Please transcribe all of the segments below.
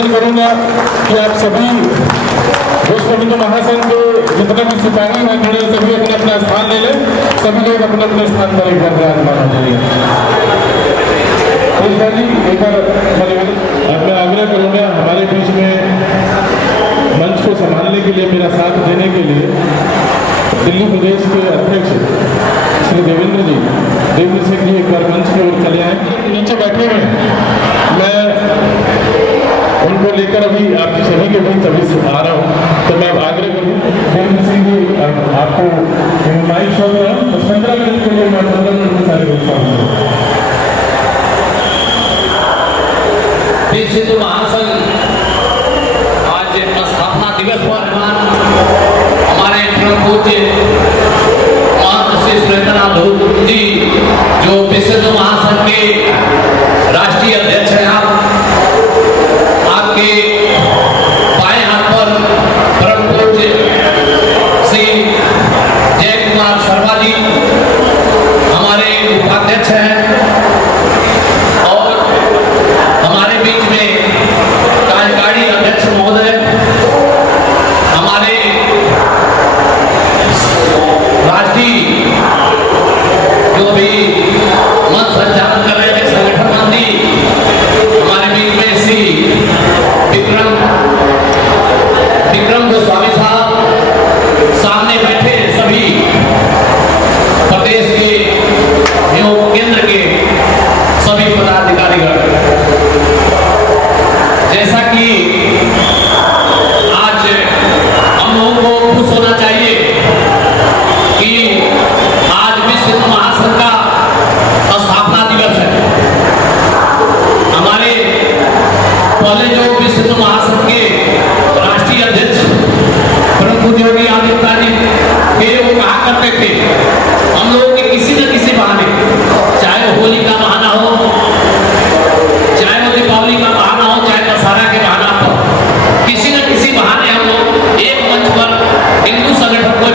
निवेदन करूंगा कि आप सभी विश्व हिंदू महासंघ के जितने भी सिपाही हैं खड़े सभी अपने अपना स्थान ले लें। सभी लोग अपने अपने स्थान पर एक बार विराजमान हो जाइए। जी एक बार मैं आग्रह करूंगा हमारे बीच में मंच को संभालने के लिए, मेरा साथ देने के लिए दिल्ली प्रदेश के अध्यक्ष श्री देवेंद्र सिंह जी एक बार मंच की ओर चले आए। नीचे बैठे हुए मैं उनको लेकर अभी आपकी सभी के बीच अभी से आ रहा हूँ, तो मैं आग्रह करूँ देवेंद्र सिंह जी आपको माइक सौंप रहा हूँ। 15 मिनट के लिए मैं 15 मिनट में सारे लोग विश्व हिंदू महासंघ आज स्थापना दिवस पर हमारे परम पूज्य महंत श्री सुरेंद्रनाथ धूप जी जो विश्व हिंदू महासंघ के राष्ट्रीय अध्यक्ष हैं, आपके बाएं हाथ पर परम पूज्य श्री जय कुमार शर्मा जी हमारे उपाध्यक्ष हैं, कार्यकारी अध्यक्ष महोदय हमारे राष्ट्रीय जो भी मंच संचालन कर रहे थे संगठन मंत्री हमारे बीच में श्री विक्रम गोस्वामी साहब, सामने बैठे सभी प्रदेश के एवं केंद्र के सभी पदाधिकारीगण, जैसा कि आज हम लोगों को खुश होना चाहिए कि आज विश्व हिंदू महासंघ का स्थापना दिवस है। हमारे पहले जो विश्व हिंदू महासंघ के राष्ट्रीय अध्यक्ष परम पूज्य योगी आदित्यनाथ जी वो कहा करते थे हम लोगों के किसी न किसी बहाने, चाहे वो होली का बहाना हो, चाहे वो दीपावली का बहाना हो, चाहे दशहरा के बहाना पर, किसी न किसी बहाने हम लोग एक मंच पर हिंदू संगठन को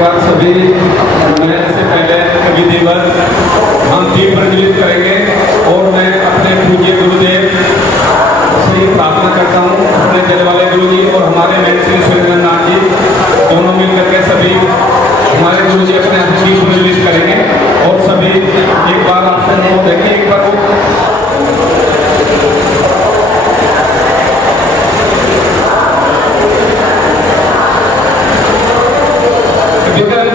बार सभी मिलने से पहले विधिवत हम दीप प्रज्वलित करेंगे और मैं अपने पूज्य गुरुदेव से ये प्रार्थना करता हूँ, अपने जल वाले गुरु जी और हमारे मेन श्री सुरेंद्रनाथ जी दोनों मिलकर के सभी हमारे गुरु जी अपने दीप प्रज्वलित करेंगे और सभी एक बार आपसे अनुरोध है कि एक बार विक्रम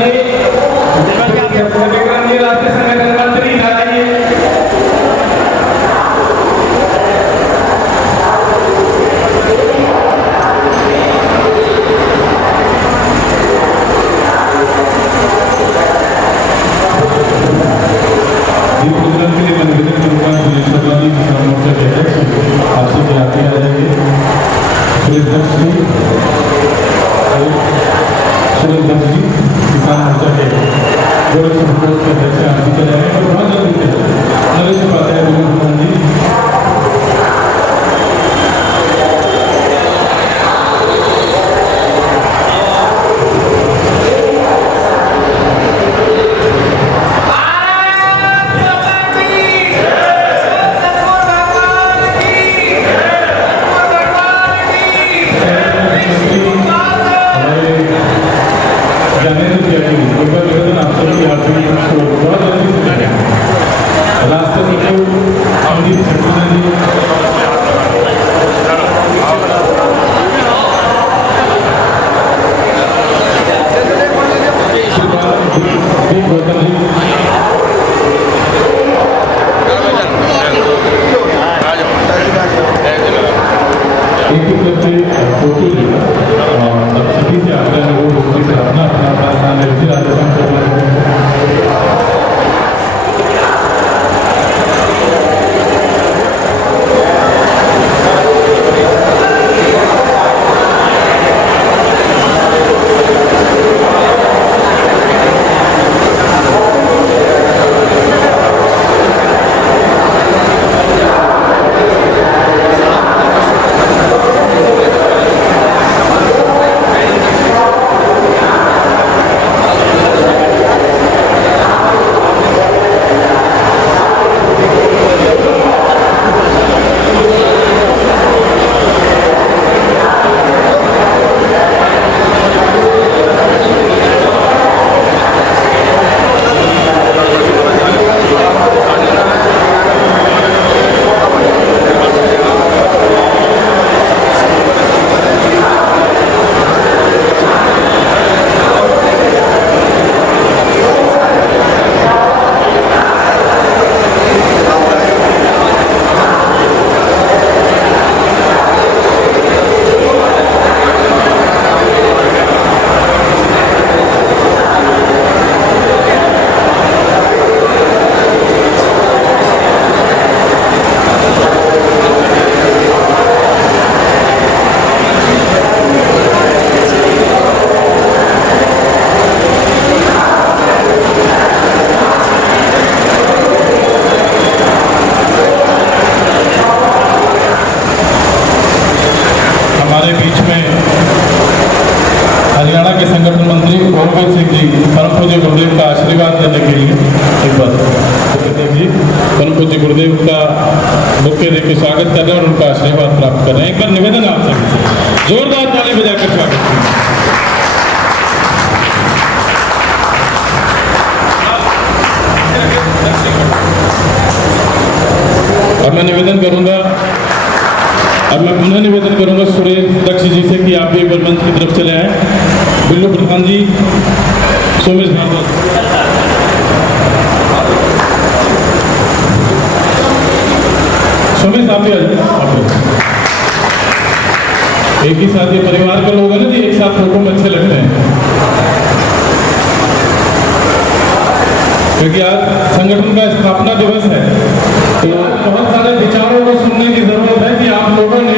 जी राष्ट्रीय संगठन मंत्री इधर आइए। दीप प्रज्वलन के लिए मैं निवेदन करूंगा सुरेश शर्मा जी किसान मोर्चा के अध्यक्ष आपसे भी आगे आ जाएंगे। सुरेश दत्त जी किसान मोर्चा के गोरख संघ के अध्यक्ष आप भी चले आए और बहुत जल्दी से नरेश उपाध्याय जी गुरुदेव का बुके देकर स्वागत कर रहे हैं और उनका आशीर्वाद प्राप्त कर रहे हैं। एक बार निवेदन आप सभी से जोरदार ताली बजाकर स्वागत करें। अब मैं निवेदन करूंगा, अब मैं पुनः निवेदन करूंगा सुरेश दक्ष जी से कि आप भी एक बार मंच की तरफ चले आए। बिल्लू प्रधान जी, सोमेश भागवत, सोमेश आप भी आ जाए। एक ही साथ ये परिवार के लोग हैं ना जी, एक साथ फोटो में अच्छे लगते हैं, क्योंकि आज संगठन का स्थापना दिवस है, तो बहुत सारे विचारों को सुनने की जरूरत है कि आप लोगों ने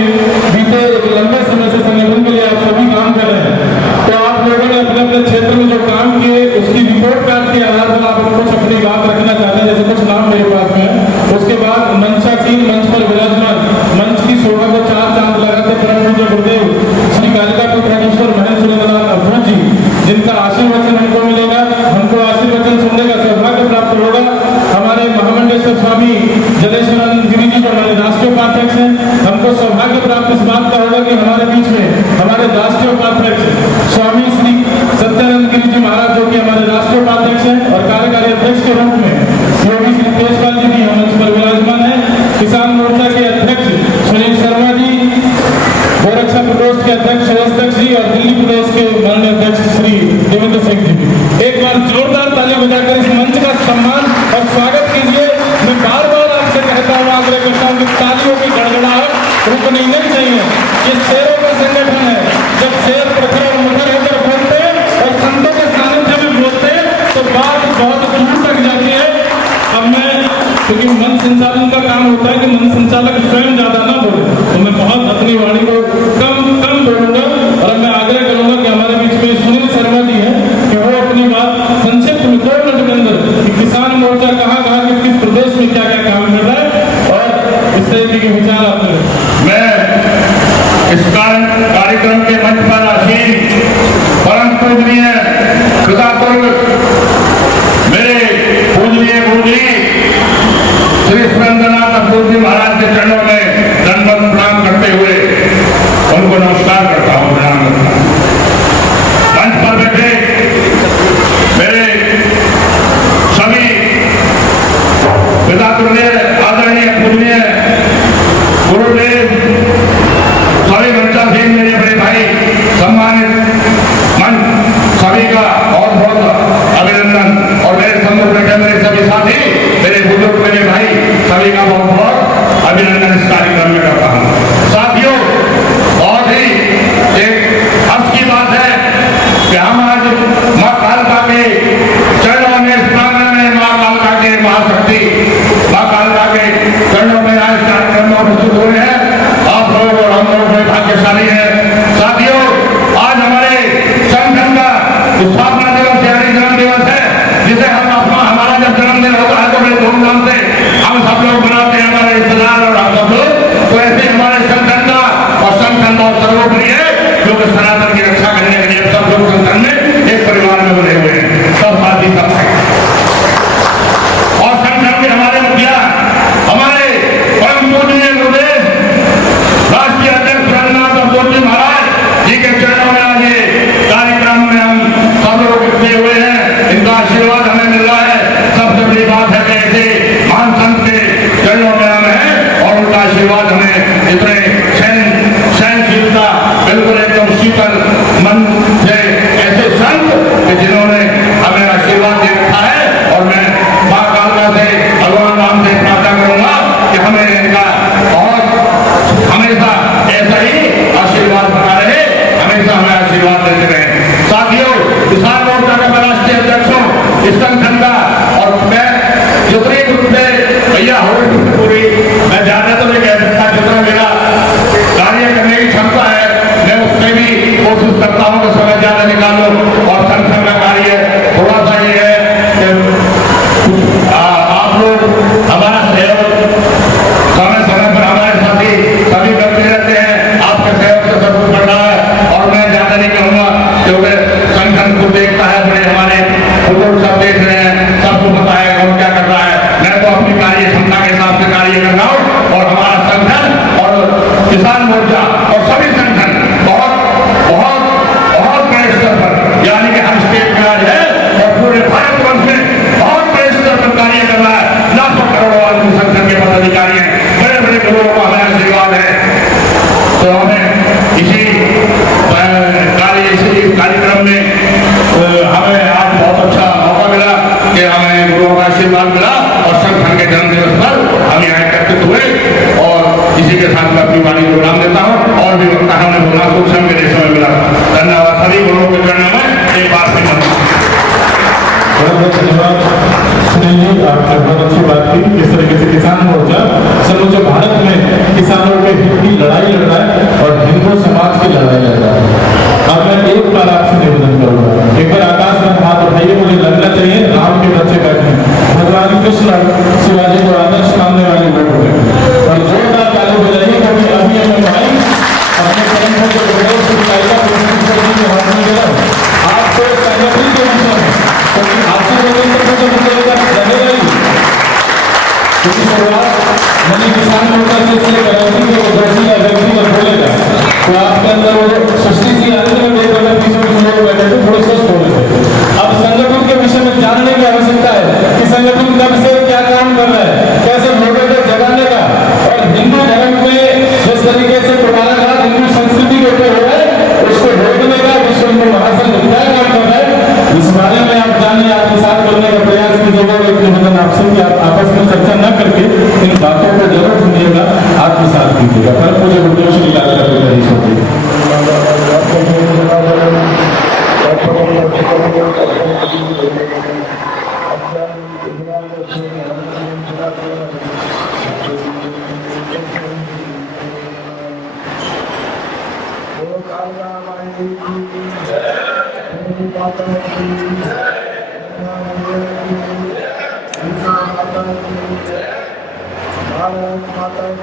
बीते एक लंबे समय से संगठन के लिए आप सभी काम कर रहे हैं, तो आप लोगों ने अपने अपने क्षेत्र में जो काम किए उसकी रिपोर्ट कार्ड के आधार पर आप कुछ अपनी बात रखना चाहते हैं। जैसे कुछ नाम मेरे पास में है, उसके बाद मंचासीन मंच पर विराजमान, मंच की शोभा को चार चांद लगाते परम पूज्य गुरुदेव श्री कालिका पुत्र महेंद्र सुरेंद्रनाथ अभ्रत जी, जिनका आशीर्वचन हमको हमारे राष्ट्रीय उपाध्यक्ष स्वामी श्री सत्यानंद गिरी जी महाराज, जो कि हमारे राष्ट्रीय उपाध्यक्ष हैं और कार्यकारी अध्यक्ष के रूप में योगी श्री तेजपाल जी भी मंच पर विराजमान है। किसान मोर्चा के अध्यक्ष सुनील शर्मा जी, गोरक्षा प्रकोष्ठ के अध्यक्ष सुरेश जी और दिल्ली प्रदेश के माननीय अध्यक्ष श्री देवेंद्र सिंह जी भी। एक बार जोरदार ताली बजाकर इस मंच का सम्मान और स्वागत कीजिए। मैं बार बार आपसे कहता हूँ, आग्रह करता हूँ कि तालियों की गड़गड़ाहट रुकनी नहीं चाहिए। ये शेरों का संगठन है। जब शेर प्रखर और मुखर होकर बोलते हैं और संतों के सानिध्य में बोलते हैं तो बात बहुत दूर तक जाती है। अब मैं, क्योंकि मन संचालन का काम होता है कि मन संचालक स्वयं ज्यादा ना बोले, तो मैं बहुत अपनी वाणी को कम बोलूंगा और मैं आग्रह करूंगा कि हमारे बीच में सुनील शर्मा जी हैं कि वो अपनी बात संक्षिप्त में 2 मिनट के अंदर कि किसान मोर्चा कहाँ किस प्रदेश में क्या क्या काम कर रहा है और इस तरीके के विचार आपने। मैं इस कार्यक्रम के मंच पर आसीन परम पूजनीय कृतापुर मेरे पूजनीय गुरुजी श्री सुरेंद्रनाथ अपूर जी महाराज के चरणों में दंडवत प्रणाम करते हुए उनको नमस्कार करता हूँ, प्रणाम करता हूँ। मंच पर बैठे मेरे सभी पितातुल्य आदरणीय पूजनीय गुरुदेव सभी मंचासीन मेरे बड़े भाई, सम्मानित मन सभी का बहुत बहुत अभिनंदन और मेरे सम्मुख बैठे मेरे सभी साथी, मेरे बुजुर्ग, मेरे भाई, सभी का बहुत बहुत अभिनंदन इस कार्यक्रम में करता हूँ। साथियों, बहुत ही एक हर्ष की बात है कि हम आज माँ कालका के चरणों में, इस प्रांगण में माँ कालका के महाशक्ति माँ कालका के चरणों में आज कार्यक्रम में उपस्थित हो रहे हैं। आप लोग और हम लोग बड़े भाग्यशाली हैं। साथियों, आज हमारे संगठन का स्थापना दिवस यानी जन्म दिवस है, जिसे हम हमारा जब जन्मदिन होता है तो बड़े धूमधाम से हम सब लोग मनाते हैं, हमारे रिश्तेदार और हम सब लोग। तो ऐसे हमारे संगठन का और संगठन बहुत सर्वोपरि है, जो कि सनातन की रक्षा करने के लिए सब लोग संगठन में एक परिवार में बने हुए हैं, सब साथी सब भाई। और संगठन के हमारे मुखिया, हमारे परम पूजनीय गुरुदेव राष्ट्रीय अध्यक्ष सुरेंद्रनाथ अपूर जी महाराज जी के चरणों में आज ये कार्यक्रम में हम सब लोग इकट्ठे हुए हैं। इनका आशीर्वाद हमें मिल रहा है। सबसे बड़ी बात है कि ऐसे महान संत के चरणों में हम हैं और उनका आशीर्वाद हमें इतने सहनशीलता, बिल्कुल एकदम शीतल मन से ऐसे संत कि जिन्होंने हमें आशीर्वाद दे रखा है। और मैं माँ कालका से, भगवान राम से प्रार्थना करूंगा कि हमें इनका बहुत हमेशा ऐसा ही आशीर्वाद बना रहे, हमेशा हमें आशीर्वाद देते रहे। साथियों, किसान मोर्चा का मैं राष्ट्रीय अध्यक्ष हूँ इस संगठन का, और मैं जितनी ग्रुप से भैया हो पूरी, मैं ज्यादा तो नहीं कह सकता, जितना मेरा कार्य करने की क्षमता है मैं उसमें भी कोशिश करता हूँ कि समय ज्यादा निकालो। और संगठन का कार्य थोड़ा सा ये है कि आप लोग हमारा सहयोग समय समय पर हमारे साथी सभी करते रहते हैं। आपके सहयोग से सब कुछ बढ़ रहा है और मैं ज्यादा नहीं कहूँगा क्योंकि संगठन को देखता है, बड़े हमारे बुजुर्ग सब देख रहे हैं, सबको पता है कौन क्या कर रहा है। मैं तो अपनी कार्य क्षमता के हिसाब से कार्य कर रहा हूँ और हमारा संगठन और किसान मोर्चा और सभी संगठन बहुत बहुत बहुत बड़े स्तर पर, यानी कि हर स्टेट में आज है और पूरे भारतवर्ष में बहुत बड़े स्तर पर कार्य कर रहा है। लाखों करोड़ों आदमी संगठन के पदाधिकारी हैं, बड़े बड़े लोगों का हमें आशीर्वाद है। तो हमें इसी कार्यक्रम में हमें आज बहुत अच्छा मौका मिला कि हमें गुरुओं का आशीर्वाद मिला और संगठन के जन्मदिवस पर हम यहाँ एकत्रित हुए। और इसी के साथ मैं अपनी वाणी को विराम देता हूँ। और भी वक्ता हमने बोला कुछ समय के समय मिला। धन्यवाद सभी गुरुओं के चरणों में एक बार से धन्यवाद सुनील जी, आपने बहुत अच्छी बात की। किस तरीके से किसान मोर्चा समूचे भारत में किसानों के हित की लड़ाई लड़ रहा है और हिंदू समाज की लड़ाई लड़ रहा है। अब मैं एक बार आपसे निवेदन करूंगा, एक बार आकाश में हाथ उठाइए, मुझे लगना चाहिए राम के बच्चे बैठे हैं, भगवान कृष्ण शिवाजी को आदर्श मानने वाले लोग हैं। और जोरदार ताली बजाइए क्योंकि अभी हमें भाई अपने परम आपको संगठन के विषय में, क्योंकि आपसे शुरुआत मैंने किसान मोर्चा से इसलिए करा थी कि वो व्यक्ति बोलेगा तो आपके अंदर वो सृष्टि सी आती है, देख रहे लोग बैठे थे थोड़े स्वस्थ हो रहे थे। अब संगठन के विषय में जानने की आवश्यकता है कि संगठन कब से क्या काम कर रहा है, कैसे लोगों को जगाने का, और हिंदू धर्म में जिस तरीके से प्रमाणाघात हिंदू संस्कृति के ऊपर हो रहा है उसको रोकने का विश्व हिंदू महासंघ क्या काम कर रहा है, इस बारे में आप जानिए, आपके साथ करने का प्रयास कीजिएगा। एक निवेदन आपसे कि आप आपस में चर्चा न करके इन बातों को जरूर सुनिएगा, आत्मसात कीजिएगा। पर मुझे गुरुदेव श्री लाल भारत माता की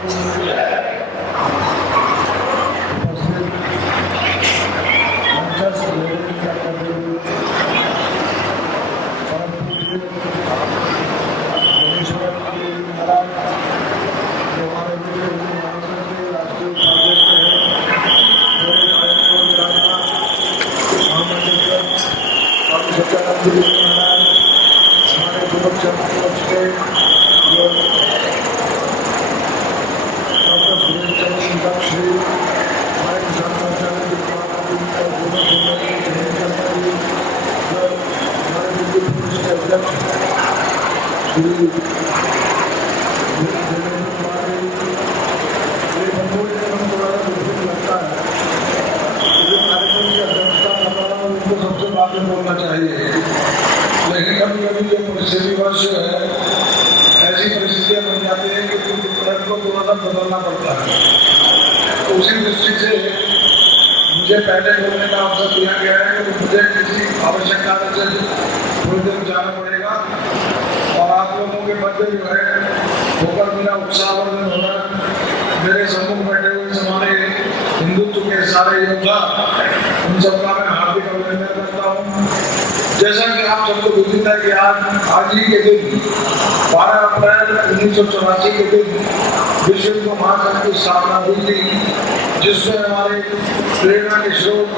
बोलना चाहिए, लेकिन कभी कभी ये परिस्थितिवश ऐसी परिस्थितियां बन जाती है कि को तुरंत बदलना पड़ता है। तो उसी दृष्टि से मुझे पहले बोलने का अवसर दिया गया है कि मुझे किसी आवश्यकता से थोड़ी देर जाना पड़ेगा और आप लोगों के मध्य जो है होकर मेरा उत्साहवर्धन होना, मेरे सम्मुख बैठे हुए हमारे हिंदुत्व के सारे योद्धा, उन सबका मैं हार्दिक अभिनंदन करता हूँ। जैसा कि आप सबको विदित है कि आज ही के दिन 12 अप्रैल 1984 के दिन विश्व हिंदू महासंघ की स्थापना हुई थी, जिसमें हमारे प्रेरणा के स्रोत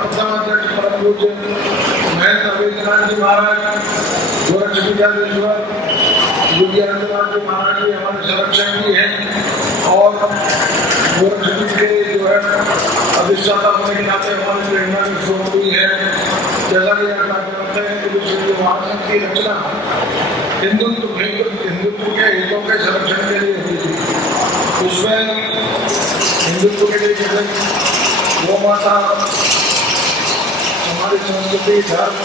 प्रथम अध्यक्ष परम पूज्य महंत अवेद्यनाथ जी महाराज, गोरक्ष विद्याधीश्वर योगी आदित्यनाथ जी महाराज जी हमारे संरक्षक भी हैं और गोरक्ष के जो है अधिष्ठाता होने के नाते हमारे प्रेरणा के स्रोत भी है। जैसा कि आप जानते हैं कि विश्व हिंदू महासंघ की रचना हिंदुत्व के हितों के संरक्षण के लिए हुई थी। उसमें हिंदुत्व के लिए जैसे गौ माता, हमारी संस्कृति, धर्म,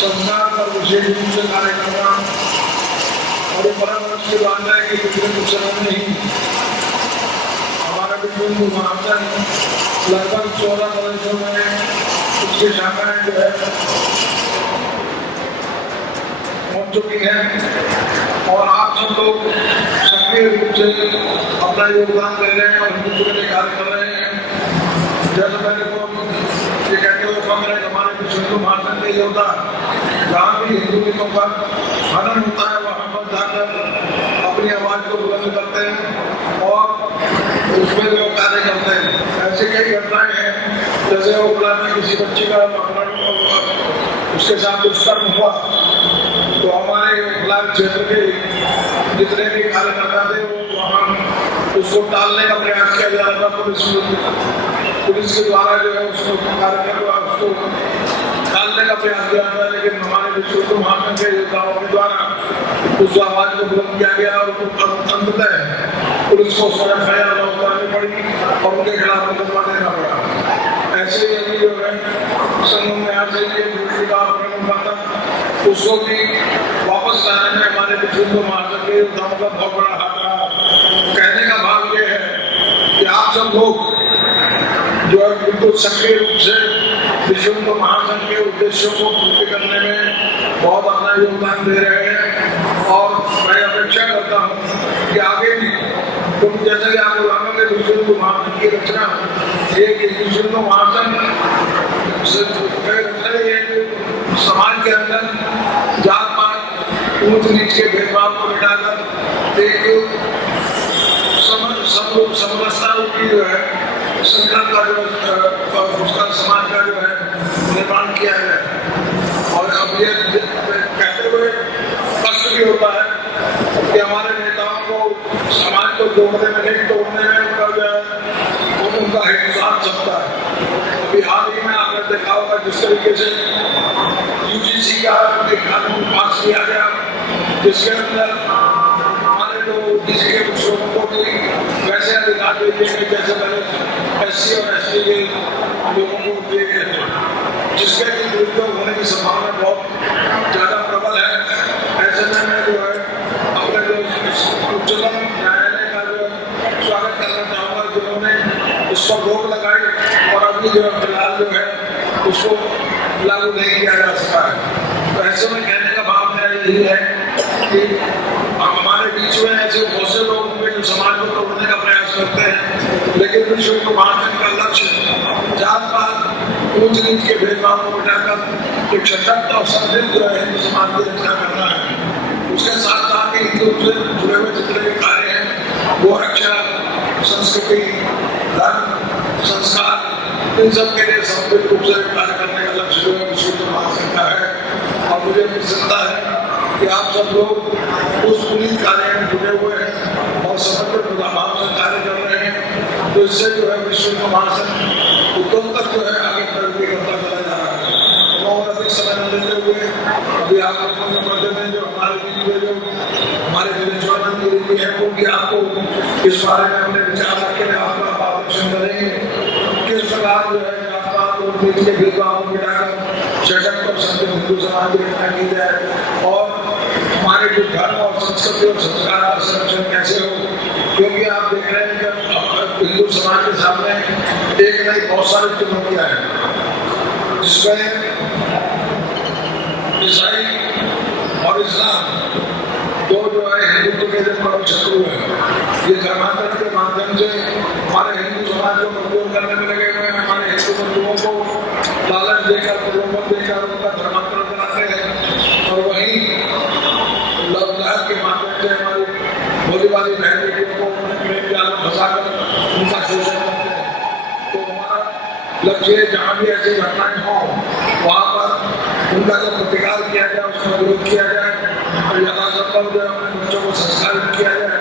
संस्कार पर विशेष रूप से कार्य करना और परम की बात है कि पिछले कुछ समय में ही हमारा विश्व हिंदू महासंघ लगभग 14 प्रदेशों में उसकी शाखाएं जो है पहुंच चुकी हैं और आप सब लोग सक्रिय रूप से अपना योगदान दे रहे हैं और हिंदुत्व के लिए कार्य कर रहे हैं। जैसे मैंने को ये कहते हुए फख्र है हमारे विश्व हिंदू महासंघ के योद्धा जहाँ भी हिंदू हितों का हनन होता है वहाँ पर जाकर अपनी आवाज को बुलंद करते हैं और उसमें जो कार्य करते हैं। ऐसे कई घटनाएं हैं, जैसे ओखला में किसी बच्ची का अपहरण उसके साथ दुष्कर्म हुआ तो हमारे ओखला क्षेत्र के जितने भी कार्यकर्ता थे वो वहाँ उसको टालने का प्रयास किया जा रहा था। पुलिस के द्वारा जो है उसको कार्यकर्ता उसको टालने का प्रयास किया था, लेकिन हमारे विश्व हिंदू महासंघ के योद्धाओं के द्वारा उस आवाज को बुलंद किया गया और अंततः पुलिस को स्वयं FIR उतारनी पड़ी और उनके खिलाफ मुकदमा देना पड़ा। ऐसे ही अभी जो है संगम में आज से का था उसको भी वापस लाने में हमारे विश्व हिंदू महासंघ के योद्धाओं का बहुत बड़ा हाथ रहा। कहने का भाव ये है कि आप सब लोग जो है बिल्कुल सक्रिय रूप से विश्व हिंदू महासंघ के उद्देश्यों को पूर्ण करने में बहुत अपना योगदान दे रहे हैं और मैं अपेक्षा करता हूँ कि आगे भी क्योंकि जैसे कि आप लोगों ने विश्व हिंदू महासंघ की रचना ये कि विश्व हिंदू महासंघ समाज के अंदर जात पात ऊंच नीच के भेदभाव को मिटाकर एक सब लोग समरसता की जो है संगठन का जो उसका समाज का जो है निर्माण किया गया। और अब ये कहते हुए कष्ट भी होता है कि हमारे नेताओं को समाज को जोड़ने में नहीं तोड़ने में उनका जो है उनका हिस्सा चलता है। अभी हाल ही में आपने देखा होगा जिस तरीके से यूजीसी का एक कानून पास किया गया जिसके अंदर हमारे जो किसी के कुछ लोगों को भी वैसे अधिकार दे दिए गए जैसे पहले SC और ST के लोगों को दिए गए थे, जिसके दुरुपयोग होने की संभावना बहुत ज़्यादा प्रबल है। ऐसे में जो है अपने जो उच्चतम न्यायालय का जो स्वागत करना चाहूँगा जिन्होंने इस पर रोक लगाई और अभी जो फिलहाल जो है उसको लागू नहीं किया जा सका है। तो ऐसे में कहने का भाव मेरा यही है कि हमारे बीच में ऐसे बहुत से लोग होंगे जो समाज को तोड़ने का प्रयास करते हैं, लेकिन विश्व को महाजन का लक्ष्य जात पात ऊंच नीच के भेदभाव को मिटाकर एक सशक्त और समृद्ध जो है हिंदू समाज की रचना करना है। उसके साथ साथ ही हिंदू से जुड़े हुए जितने भी कार्य हैं वो रक्षा, संस्कृति, धर्म, संस्कार, इन सब के लिए समर्पित रूप से कार्य करने का लक्ष्य जो है विश्व को महाजन का है। और मुझे प्रसन्नता है कि आप सब लोग उस पुनीत कार्य में जुड़े हुए हैं और समर्पित भाव से कार्य कर रहे हैं, तो इससे जो है विश्व का महाजन उत्तरोत्तर जो है आगे प्रगति करता चला जा रहा है। और अधिक समय न लेते हुए अभी आप लोगों के मध्य में जो हमारे बीच में जो हमारे दिनेश्वरानंद गिरी है वो भी आपको इस बारे में अपने विचार रख के आपका मार्गदर्शन करेंगे किस प्रकार जो है आपका के भेदभाव को मिटाकर सशक्त और समृद्ध हिंदू समाज की रचना की जाए और हमारे जो धर्म और संस्कृति और संस्कार का संरक्षण कैसे हो, क्योंकि आप देख रहे हैं कि हिंदू समाज के सामने एक नहीं बहुत सारी चुनौतियां हैं जिसमें ईसाई और इस्लाम दो जो है हिंदुत्व के जो बड़े शत्रु है। ये धर्मांतरण के माध्यम से हमारे हिंदू समाज को कमजोर करने में लगे हुए हैं। हमारे हिंदू बंधुओं को लालच देकर प्रलोभन देकर उनका धर्मांतरण कराते हैं और वहीं लव जिहाद के माध्यम से हमारी भोली वाली बहन बेटियों को प्रेम जाल में फंसाकर उनका शोषण करते हैं। तो हमारा लक्ष्य जहाँ भी ऐसी घटनाएं हों वहाँ पर उनका जो प्रतिकार किया जाए, उसका विरोध किया जाए और यथासंभव जो अपने बच्चों को संस्कारित किया जाए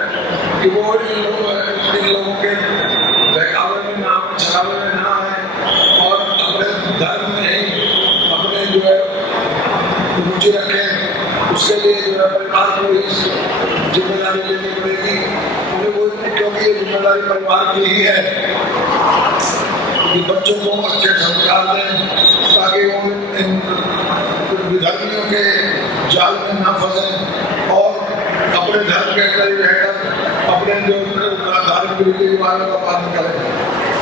कि वो इन लोगों के बहकावे में ना आए, छलावे में ना आए और अपने धर्म में ही अपने जो है रुचि रखें। उसके लिए जो है परिवार को ही जिम्मेदारी लेनी पड़ेगी क्योंकि ये जिम्मेदारी परिवार की ही है कि बच्चों को अच्छे संस्कार दें ताकि वो इन विधर्मियों के जाल में ना फंसे और अपने धर्म के अंदर ही रहकर अपने जो धार्मिक रीति रिवाजों का पालन करें।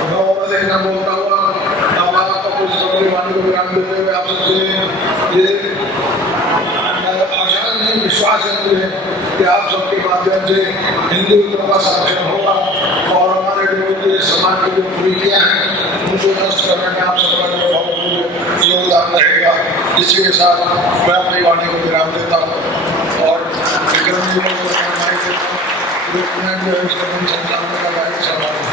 मैं और देखना बोलता हुआ अब आपका कुछ वाणी को विराम देते हुए आप सबसे ये आशा नहीं विश्वास है मुझे कि आप सबके माध्यम से हिंदुत्व का संरक्षण होगा और हमारे जो समाज की जो कुरीतियाँ हैं उनको नष्ट करने में आप सबका जो बहुत योगदान रहेगा। इसी के साथ मैं अपनी वाणी को विराम देता हूँ और विक्रम जी को जो है इसका संचालन का कार्य सवाल है।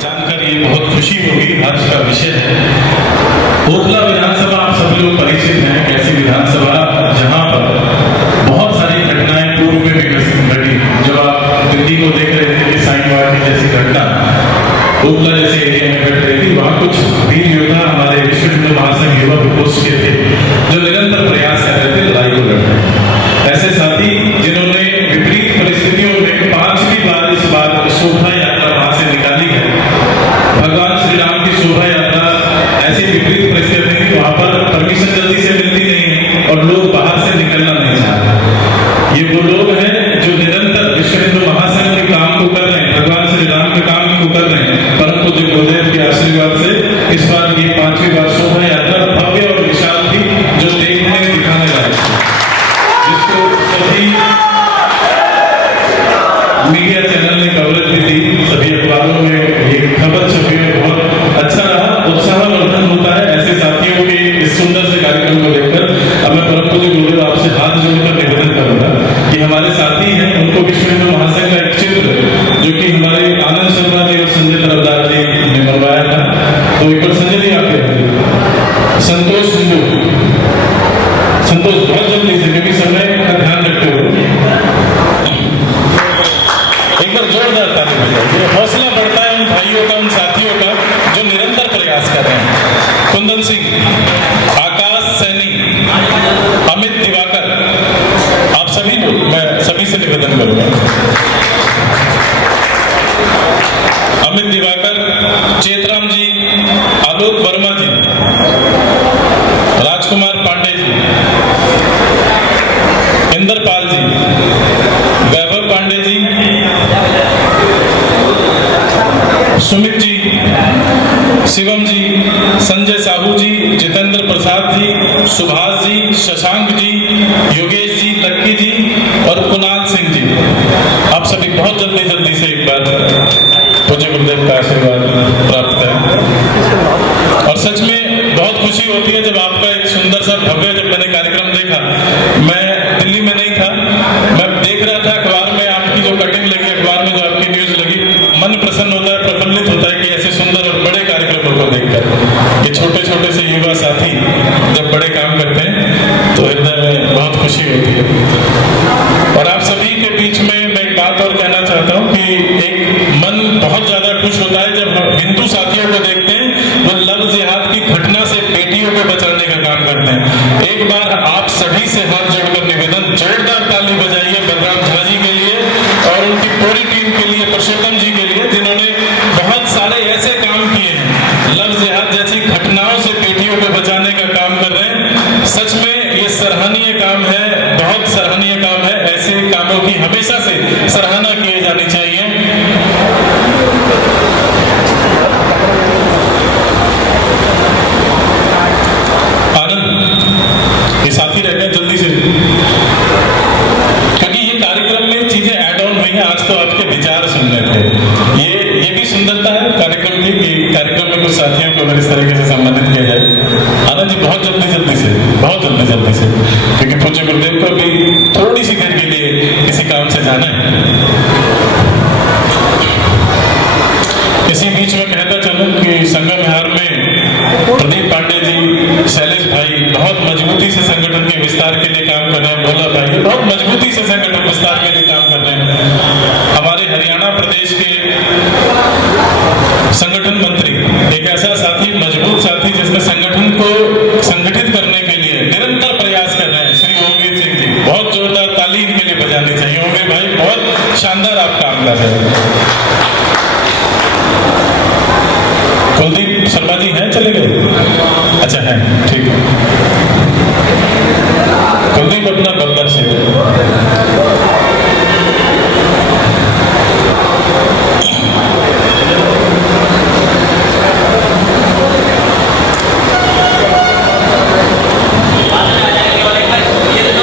जानकर ये बहुत खुशी होगी। आज का विषय है ओखला विधानसभा। आप सभी लोग परिचित हैं कैसी विधानसभा जहां पर बहुत सारी घटनाएं पूर्व में घटी। जब आप दिल्ली को देख रहे थे कि साइनवाड़ की जैसी घटना ओखला जैसे एरिया में घट रही थी, वहां कुछ वीर योद्धा हमारे विश्व हिंदू महासंघ युवा प्रकोष्ठ के थे जो निरंतर प्रयास कर रहे थे लड़ाई को लड़ने। ऐसे साथी जिन्होंने विपरीत परिस्थितियों में 5वीं बार इस बार शोभा यात्रा वहां से निकाली है। भगवान श्री राम की शोभा यात्रा ऐसी विपरीत परिस्थिति में थी, वहां पर परमिशन जल्दी से मिलती नहीं है और लोग बाहर से निकलना नहीं चाहते। ये वो लोग हैं जो निरंतर विश्व हिंदू महासंघ के काम को कर रहे हैं, भगवान श्री राम के काम को कर रहे हैं। जिसको सभी मीडिया चैनल ने कवरेज भी दी, सभी अखबारों में ये खबर छपी है, बहुत अच्छा रहा, उत्साहवर्धन होता है ऐसे साथियों के इस सुंदर से कार्यक्रम को देखकर। अब मैं परम पूज्य गुरुदेव आपसे हाथ जोड़कर निवेदन करूंगा कि हमारे साथी हैं, उनको विश्व हिंदू महासंघ का एक चित्र जो कि हमारे आनंद शर्मा जी और संजय तरफदार जी ने बनवाया था, तो एक बार संजय जी आपके संतोष हिंदू, संतोष बहुत जल्दी से, क्योंकि समय का ध्यान रखते हुए एक बार जोरदार ताली बजाइए। हौसला बढ़ता है उन भाइयों का, उन साथियों का जो निरंतर प्रयास कर रहे हैं। कुंदन सिंह, आकाश सैनी, अमित दिवाकर, आप सभी लोग, मैं सभी से निवेदन करूंगा। अमित दिवाकर, चेतराम जी, आलोक वर्मा जी, राजकुमार पांडे जी, इंद्रपाल जी, वैभव पांडे जी, सुमित जी, शिवम जी, संजय साहू जी, जितेंद्र प्रसाद जी, सुभाष जी, शशांक जी, योगेश जी, लक्की जी और कुणाल सिंह जी, आप सभी बहुत जल्दी से एक बार पूज्य गुरुदेव का आशीर्वाद प्राप्त करें। और सच में बहुत खुशी होती है जब आपका एक सुंदर सा भव्य, जब मैंने कार्यक्रम देखा, मैं दिल्ली में नहीं था, मैं देख रहा था अखबार में आपकी जो कटिंग लगी, अखबार में जो आपकी न्यूज लगी, मन प्रसन्न होता है, प्रफुल्लित होता है कि ऐसे सुंदर और बड़े कार्यक्रमों को देखकर ये छोटे से युवा साथी जब बड़े काम करते हैं तो हृदय में बहुत खुशी होती है। और आप सभी के बीच में मैं एक बात और कहना चाहता हूँ कि एक मन बहुत ज्यादा खुश होता है जब हम हिंदू साथियों को देखते हैं वो लव जिहाद की घटना से बेटियों को बचाने का काम करते हैं। एक बार आप सभी से हाथ जोड़कर निवेदन, जोरदार ताली बजाइए बलराम झा जी के लिए और उनकी पूरी टीम के लिए, पुरुषोत्तम जी के लिए, जिन्होंने बहुत सारे ऐसे काम किए हैं, लव जिहाद जैसी घटनाओं से बेटियों को बचाने का काम कर रहे हैं। सच में ये सराहनीय काम है, बहुत सराहनीय काम है। ऐसे कामों की हमेशा से सराहना की जानी चाहिए। आनंद, ये साथी रह गए जल्दी से, क्योंकि ये कार्यक्रम में चीजें ऐड ऑन हुई हैं। आज तो आपके विचार सुनने थे, ये भी सुंदरता है कार्यक्रम की कि कार्यक्रम में कुछ साथियों को अगर इस तरीके से सम्मानित किया जाए। आनंद जी बहुत जल्दी से, बहुत जल्दी से, क्योंकि पूज्य गुरुदेव को भी थोड़ी सी देर के लिए किसी काम से जाना है। इसी बीच में कहता चलूं कि संगम विहार में प्रदीप पांडे जी, शैलेश भाई बहुत मजबूती से संगठन के विस्तार के लिए काम कर रहे हैं। भोला भाई बहुत मजबूती से संगठन विस्तार के लिए काम कर रहे हैं। हमारे हरियाणा प्रदेश के संगठन मंत्री, एक ऐसा साथी, मजबूत साथी जिसने संगठन को संगठित करने के लिए निरंतर प्रयास कर रहे हैं, श्री ओमवीर सिंह जी, बहुत जोरदार ताली इनके लिए बजानी चाहिए। ओमवीर भाई बहुत शानदार आप काम कर रहे हैं। कुलदीप शर्मा जी हैं, चले गए? अच्छा है, ठीक है। कुलदीप अपना बब्बर से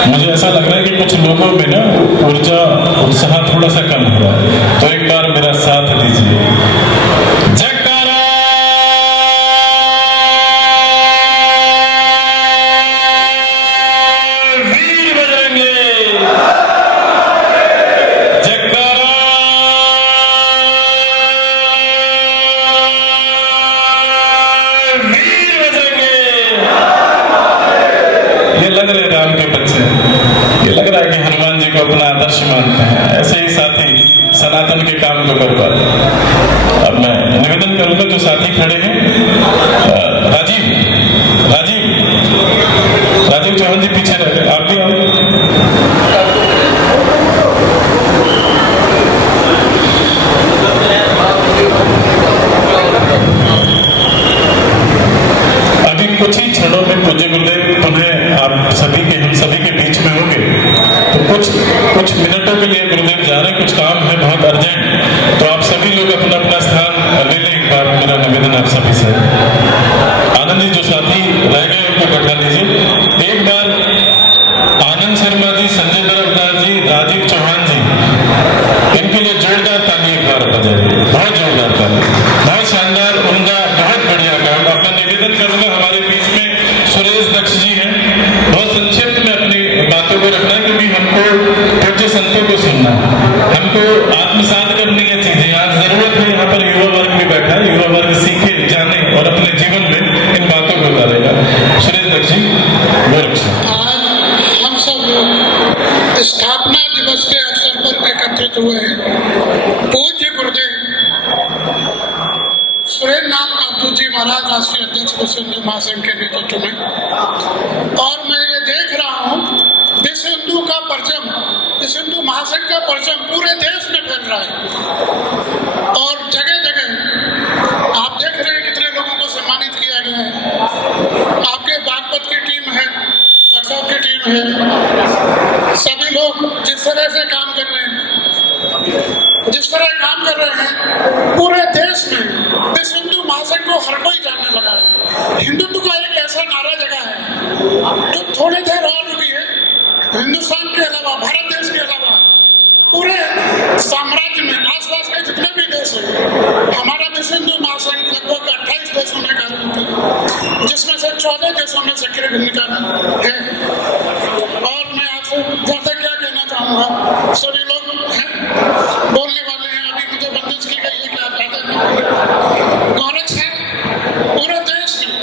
मुझे ऐसा लग रहा है कि कुछ लोगों में ना ऊर्जा, उत्साह थोड़ा सा कम हुआ, तो एक बार मेरा साथ दीजिए। अपना आदर्श मानते हैं, ऐसे ही साथी सनातन के काम को कर पाते। अब मैं निवेदन करूंगा जो साथी खड़े हैं, राजीव चौहान जी पीछे रह गए, आप भी आओ। अभी कुछ ही क्षणों में पूज्य गुरुदेव पुनः आप सभी के, हम सभी के बीच में होंगे, तो कुछ मिनटों के लिए गुरुदेव जा रहे हैं, कुछ काम है बहुत अर्जेंट, तो आप सभी लोग अपना अपना स्थान ले लें। एक बार मेरा निवेदन आप सभी से, आनंद जी जो साथी रह गए उनको बैठा लीजिए। एक बार आनंद शर्मा जी उपस्थित हुए हैं। पूज्य गुरुदेव सुरेंद्रनाथ कामतू जी महाराज राष्ट्रीय अध्यक्ष विश्व हिंदू महासंघ के नेतृत्व में, और मैं ये देख रहा हूँ विश्व हिंदू का परचम, विश्व हिंदू महासंघ का परचम पूरे देश में फैल रहा है और जगह जगह आप देख रहे हैं कितने लोगों को सम्मानित किया गया है। आपके बागपत की टीम है, रक्षाव की टीम है, सभी लोग जिस तरह से काम कर रहे हैं, जिस तरह काम कर रहे हैं पूरे देश में विश्व हिंदू महासंघ को हर कोई जानने लगा है। हिंदुत्व का एक ऐसा नारा जगह है जो थोड़ी देर और रुकी है, हिंदुस्तान के अलावा, भारत देश के अलावा पूरे साम्राज्य में आसपास के जितने भी देश हैं, हमारा विश्व हिंदू महासंघ लगभग 28 देशों में कार्यरत है, जिसमें से 14 देशों में सक्रिय भूमिका है। और मैं आपसे ज्यादा क्या कहना चाहूँगा, सभी लोग हैं बोलने वाले हैं, अभी मुझे बंदिश की गई है कि आप ज्यादा नहीं। गोरक्ष है पूरे देश में,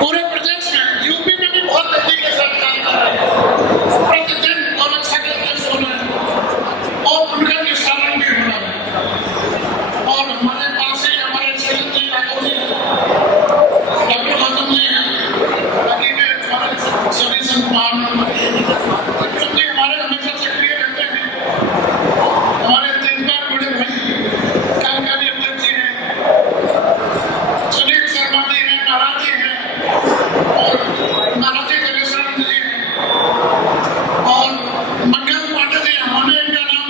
पूरे प्रदेश में, यूपी में भी बहुत तेजी के साथ कार्य कर रहे हैं। प्रतिदिन गोरक्षा के अध्यक्ष हो रहे हैं और उनका निस्तारण भी हो रहा है। और हमारे पास ही हमारे शहीद जी यादव जी, डॉक्टर गौतम जी हैं, बाकी के हमारे सभी संस्थान जी हमारे हमेशा सक्रिय रहते हैं। हमारे तेजपाल बड़े भाई कार्यकारी अध्यक्ष जी हैं, सुनील शर्मा जी हैं, महाराज जी हैं और महाराज जी गणेशानंद जी हैं और मंगल पांडे जी। हमने इनका नाम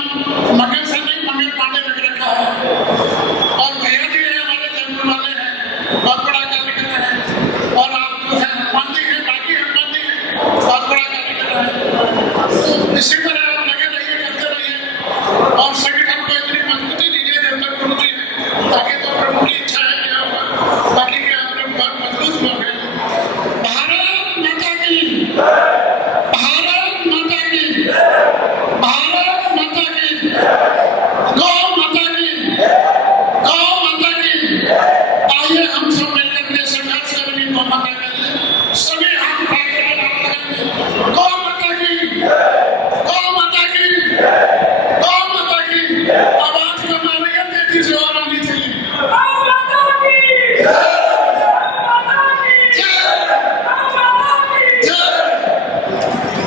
मंगल से नहीं मंगल पांडे रख रखा है। और भैया जी हैं हमारे जयपुर वाले हैं, बहुत बड़ा कार्य कर रहे हैं। और आप जो है हनुमान जी हैं, बाकी हनुमान जी हैं, बहुत बड़ा कार्य कर रहे हैं। इसी तरह आप लगे रहिए, करते रहिए और संगठन को इतनी मजबूती दीजिए जब तक गुरु जी हैं, ताकि तो प्रभु की इच्छा है क्या होगा, बाकी के आप लोग बहुत मजबूत लोग हैं। भारत माता की, भारत माता की, भारत माता की, गौ माता की, गौ माता की। आइए हम सब मिलकर के संघर्ष करेंगे गौ माता के लिए, सभी हाथ उठाकर नारा लगाएंगे गौ माता की, गौ माता की, गौ माता की। आवाज कम आ रही है, तेजी से और आनी चाहिए।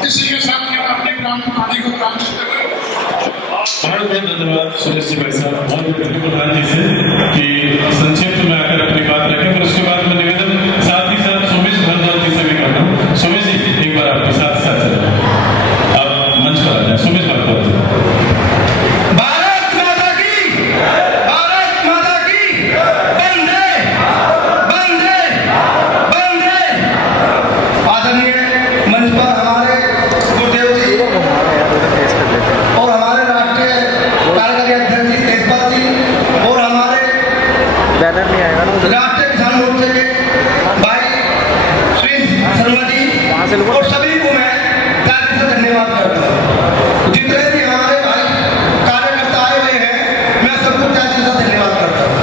इसी के साथ मैं अपने ग्राम पार्टी को काम बहुत बहुत धन्यवाद सुरेश जी भाई साहब, बहुत बहुत प्रधान जी से कि संक्षिप्त में आकर अपनी बात रखें। और उसके बाद मैं निवेदन साथ ही साथ सोमेश भारद्वाज जी से भी करता हूँ। सोमेश जी एक बार आपके साथ साथ चले, आप मंच पर आ जाए। सोमेश भारद्वाज जी। भारत माता की, भारत माता की, वंदे वंदे वंदे। आदरणीय मंच पर हमारे गुरुदेव जी और हमारे राष्ट्रीय कार्यकारी अध्यक्ष जी तेजपाल जी और हमारे बैनर नहीं आएगा ना राष्ट्रीय किसान मोर्चे के भाई श्री शर्मा जी और सभी को मैं दिल से धन्यवाद करता हूँ। जितने भी हमारे भाई कार्यकर्ता आए हुए हैं, मैं सबको दिल से धन्यवाद करता हूँ।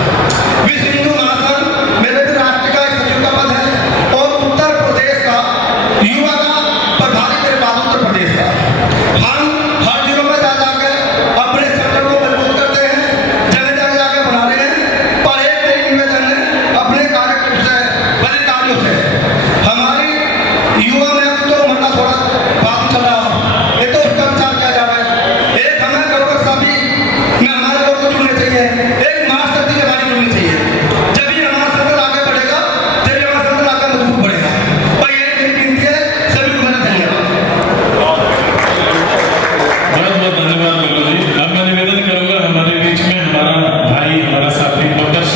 विश्व हिंदू महासंघ मेरे भी राष्ट्र का सचिव का पद है और उत्तर प्रदेश का युवा का प्रभारी मेरे पास उत्तर प्रदेश का। हम हर जिलों में जा जाकर अपने सेक्टर को मजबूत करते हैं, जगह जगह जाकर बना रहे हैं। पर एक मेरी निवेदन है अपने कार्यक्रम से, पदाधिकारियों से, हमारी युवा में अब तो मरना थोड़ा बात चल रहा हो, ये तो उसका विचार किया जा रहा है। एक हमें गौरव साथी में हमारे लोग को जुड़ने चाहिए, एक महाशक्ति के बारे जुड़नी चाहिए। जब भी हमारा संगठन आगे बढ़ेगा, जब भी हमारा संगठन आगे मजबूत बढ़ेगा। और ये मेरी विनती है, सभी को मेरा धन्यवाद। बहुत बहुत धन्यवाद गुरु जी। अब मैं निवेदन करूंगा हमारे बीच में हमारा भाई, हमारा साथी प्रोफेस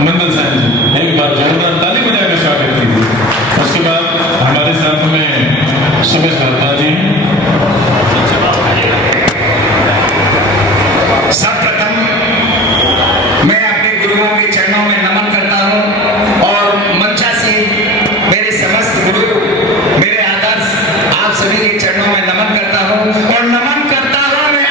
मंगल साहब जी, एक बार जोरदार ताली बजाकर स्वागत कीजिए। उसके बाद हमारे साथ में सुमेश भारद्वाज जी। सर्वप्रथम मैं अपने गुरुओं के चरणों में नमन करता हूं और मंचा से मेरे समस्त गुरु, मेरे आदर्श आप सभी के चरणों में नमन करता हूं और नमन करता हूं मैं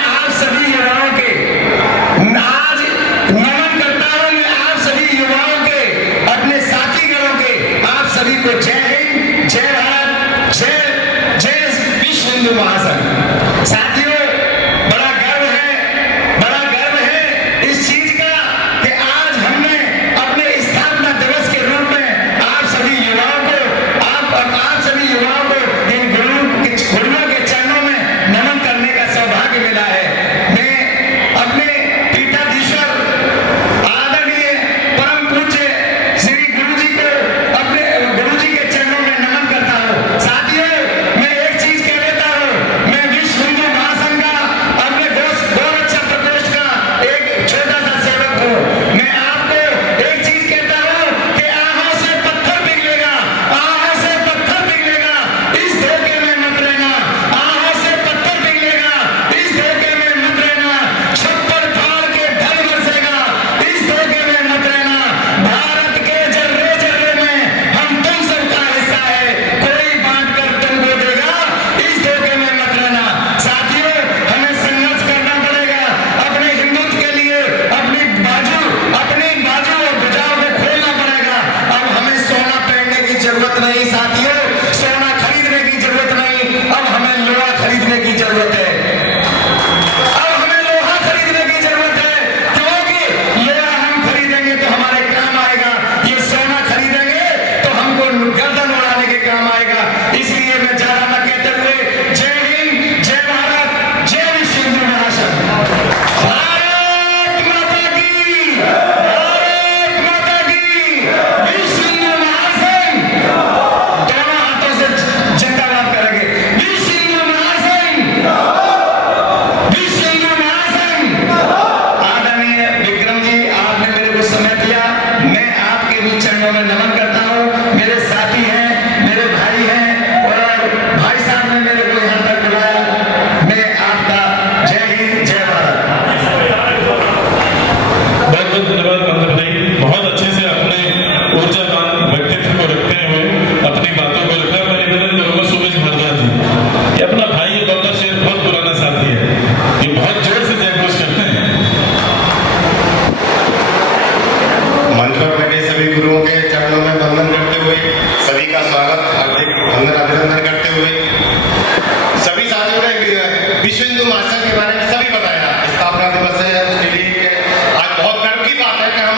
हिंदू महासंघ के बारे में सभी बताया। स्थापना दिवस है, उसके लिए आज बहुत गर्व की बात है कि हम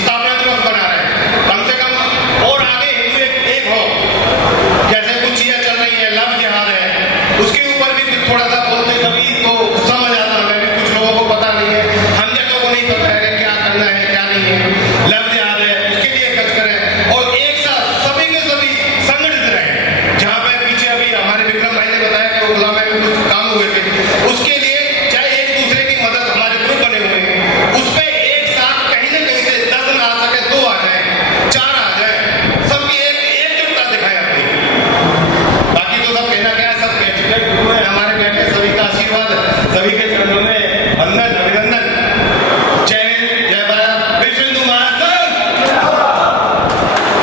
स्थापना दिवस बना रहे हैं। कम से कम और आगे हिंदू एक हो। जैसे कुछ चीजें चल रही है, लव जिहाद है, उसके ऊपर भी थोड़ा सा बोलते सभी तो समझ आता है। भी कुछ लोगों को पता नहीं है, हम जैसों को नहीं पता है कि क्या करना है क्या नहीं है। लव जिहाद है, उसके लिए खर्च करें और एक साथ सभी के सभी संगठित रहे। जहाँ पे पीछे अभी हमारे विक्रम भाई ने बताया कि ओखला में कुछ काम हुए थे, उसके लिए चाहे एक दूसरे की मदद, हमारे ग्रुप बने हुए हैं, उस पर एक साथ कहीं ना कहीं से 10 ना आ सके 2 आ जाए, 4 आ जाए, सबकी एकजुटता दिखाए अपनी। बाकी तो सब कहना क्या है, सब कह चुके हैं, गुरु हैं हमारे बैठे, सभी का आशीर्वाद, सभी के चरणों में वंदन अभिनंदन। जय हिंद, जय भारत, विश्व हिंदू महासंघ।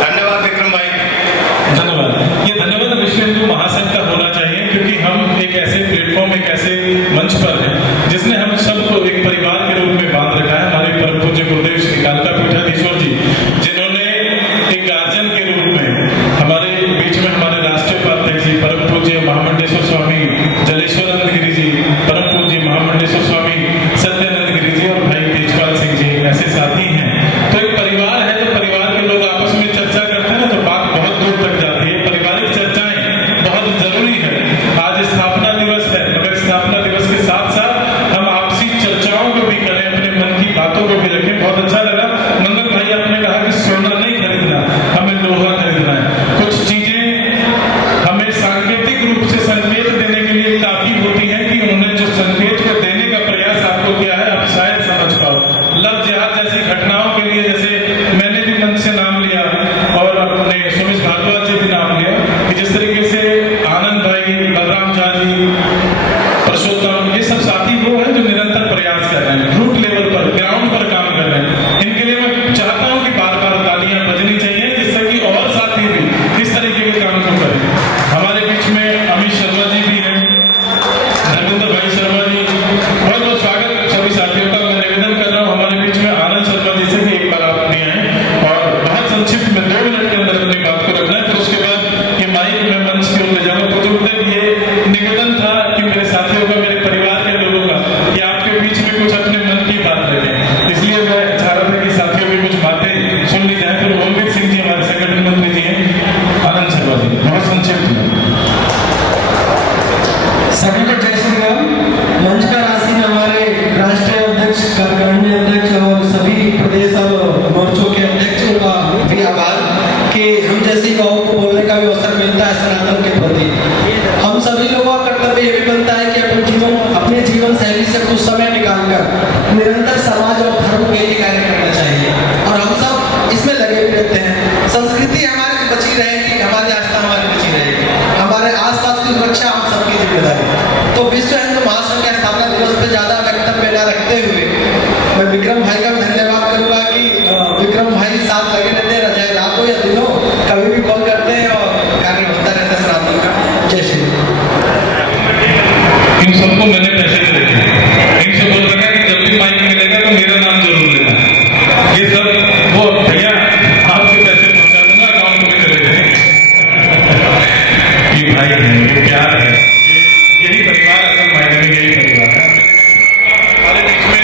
धन्यवाद विक्रम भाई। धन्यवाद। ये धन्यवाद विश्व हिंदू महासंघ का होना चाहिए, क्योंकि हम एक ऐसे प्लेटफॉर्म, एक ऐसे मंच पर हैं जिसने हम सबको एक परिवार के रूप में बांध रखा है। हमारे परम पूज्य गुरुदेव श्री कालका पीठाधीश्वर जी, जिन्होंने एक गार्जियन के रूप में हमारे बीच में हमारे राष्ट्रीय उपाध्यक्ष जी परम पूज्य महामंडेश्वर स्वामी जलेश्वरानंद गिरी जी, परम पूज्य महामंडेश्वर स्वामी सत्यानंद गिरी जी और भाई तेजपाल सिंह जी ऐसे साथी हैं। तो एक परिवार है, तो परिवार के लोग आपस में चर्चा करते हैं ना, तो बात बहुत दूर तक जाती है। पारिवारिक चर्चाएं बहुत जरूरी है। आज स्थापना दिवस है, मगर स्थापना दिवस के साथ साथ हम आपसी चर्चाओं को भी करें, अपने मन की बातों को भी रखें। बहुत अच्छा लगा मंगल भाई, आपने कहा कि सोना नहीं खरीदना, हमें लोहा खरीदना है। कुछ चीजें हमें सांकेतिक रूप से संकेत देने के लिए काफी होती है कि उन्होंने जो संकेत को देने का प्रयास आपको किया है, आप शायद समझ पाओ। लव जिहाद जैसी घटनाओं के लिए, जैसे मैंने भी मन से नाम लिया और अपने सुमित भारद्वाज जी भी नाम लिया, कि जिस तरीके से आनंद भाई, बलराम झा जी, परशोत्तम, ये सब साथी वो हैं जो निरंतर प्रयास कर रहे हैं, रूट लेवल पर, ग्राउंड पर काम कर रहे हैं। इनके लिए मैं चाहता हूं कि बार बार तालियां बजनी चाहिए, जिससे कि और साथी भी इस तरीके के काम को करें। हमारे बीच में अमित शर्मा जी भी हैं, धर्मेंद्र भाई शर्मा जी, बहुत बहुत स्वागत सभी साथियों का। मैं निवेदन कर रहा हूँ हमारे बीच में आनंद शर्मा जी से भी एक बार आप भी आए और बहुत संक्षिप्त में 2 मिनट के अंदर अपनी बात को रखना है, फिर उसके बाद ये माइक में मंच की ओर ले जाऊंगा। तो जो ये निवेदन था कि मेरे साथियों का, मेरे परिवार के लोगों का, कि आपके बीच में कुछ अपने मन की बात रखें, इसलिए मैं चाह रहा था कि साथियों की कुछ बातें सुन ली जाए। फिर ओमवीर सिंह जी हमारे संगठन मंत्री जी हैं, आनंद शर्मा जी, बहुत संक्षिप्त में। सभी को जय श्री राम। मंच पर आसीन हमारे राष्ट्रीय अध्यक्ष, कार्यकारिणी अध्यक्ष और सभी प्रदेश और मोर्चों के अध्यक्षों का भी आभार कि हम जैसी युवाओं को बोलने का भी अवसर मिलता है सनातन के प्रति। हम सभी लोगों का कर्तव्य ये भी बनता है कि अपने जीवन शैली से कुछ समय निकालकर निरंतर समाज और धर्म के लिए कार्य करना चाहिए, और हम सब इसमें लगे भी रहते हैं। संस्कृति हमारी बची रहेगी, हमारी आस्था हमारी बची रहेगी, हमारे आसपास की सुरक्षा हम सबकी जिम्मेदारी। तो विश्व हिंदू महासंघ के स्थापना दिवस पर ज्यादा वक्तव्य न रखते हुए मैं विक्रम भाई का भी धन्यवाद करूंगा कि विक्रम भाई साथ लगे रहते हैं, चाहे रात हो या दिन हो, कभी भी कॉल करते हैं और कार्य होता रहता है सनातन का। जय श्री इन सबको मैंने पैसे दे रखे, इनसे बोल रखा कि जब भी माइक मिलेगा तो मेरा नाम जरूर लेना। ये सब वो भैया आपके पैसे पहुंचा दूंगा, अकाउंट में चले जाएंगे। ये भाई है, ये प्यार है, यही परिवार, असल मायने में यही परिवार है। हमारे बीच में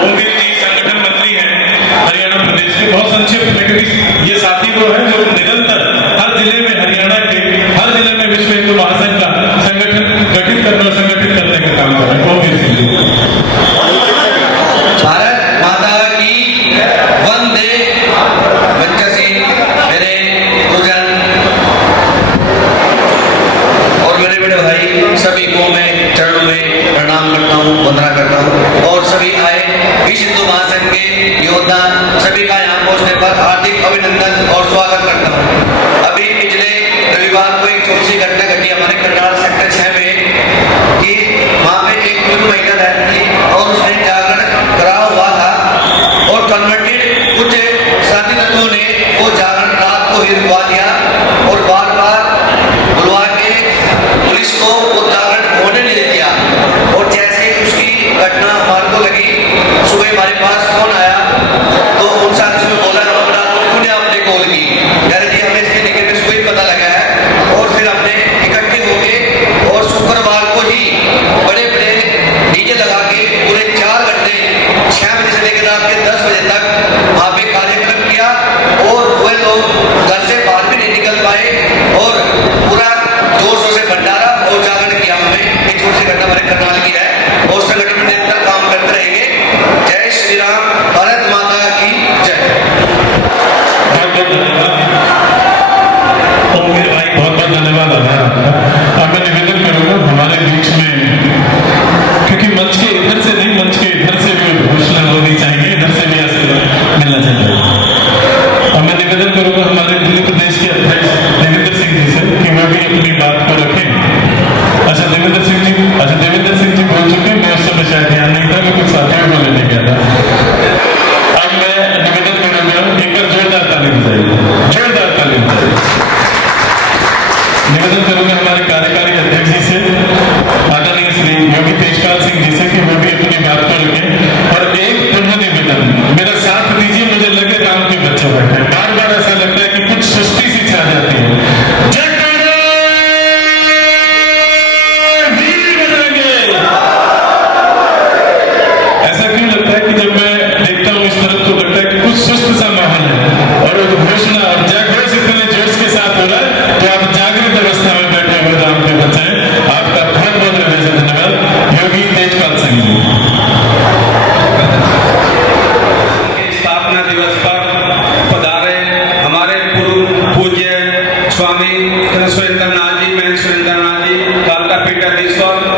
ओमवीर जी संगठन मंत्री हैं हरियाणा प्रदेश के। बहुत संक्षिप्त में, क्योंकि ये साथी वो है जो निरंतर हर जिले में, हरियाणा के हर जिले में विश्व हिंदू महासंघ का संगठन गठित करने और संगठित करने का काम कर रहे हैं।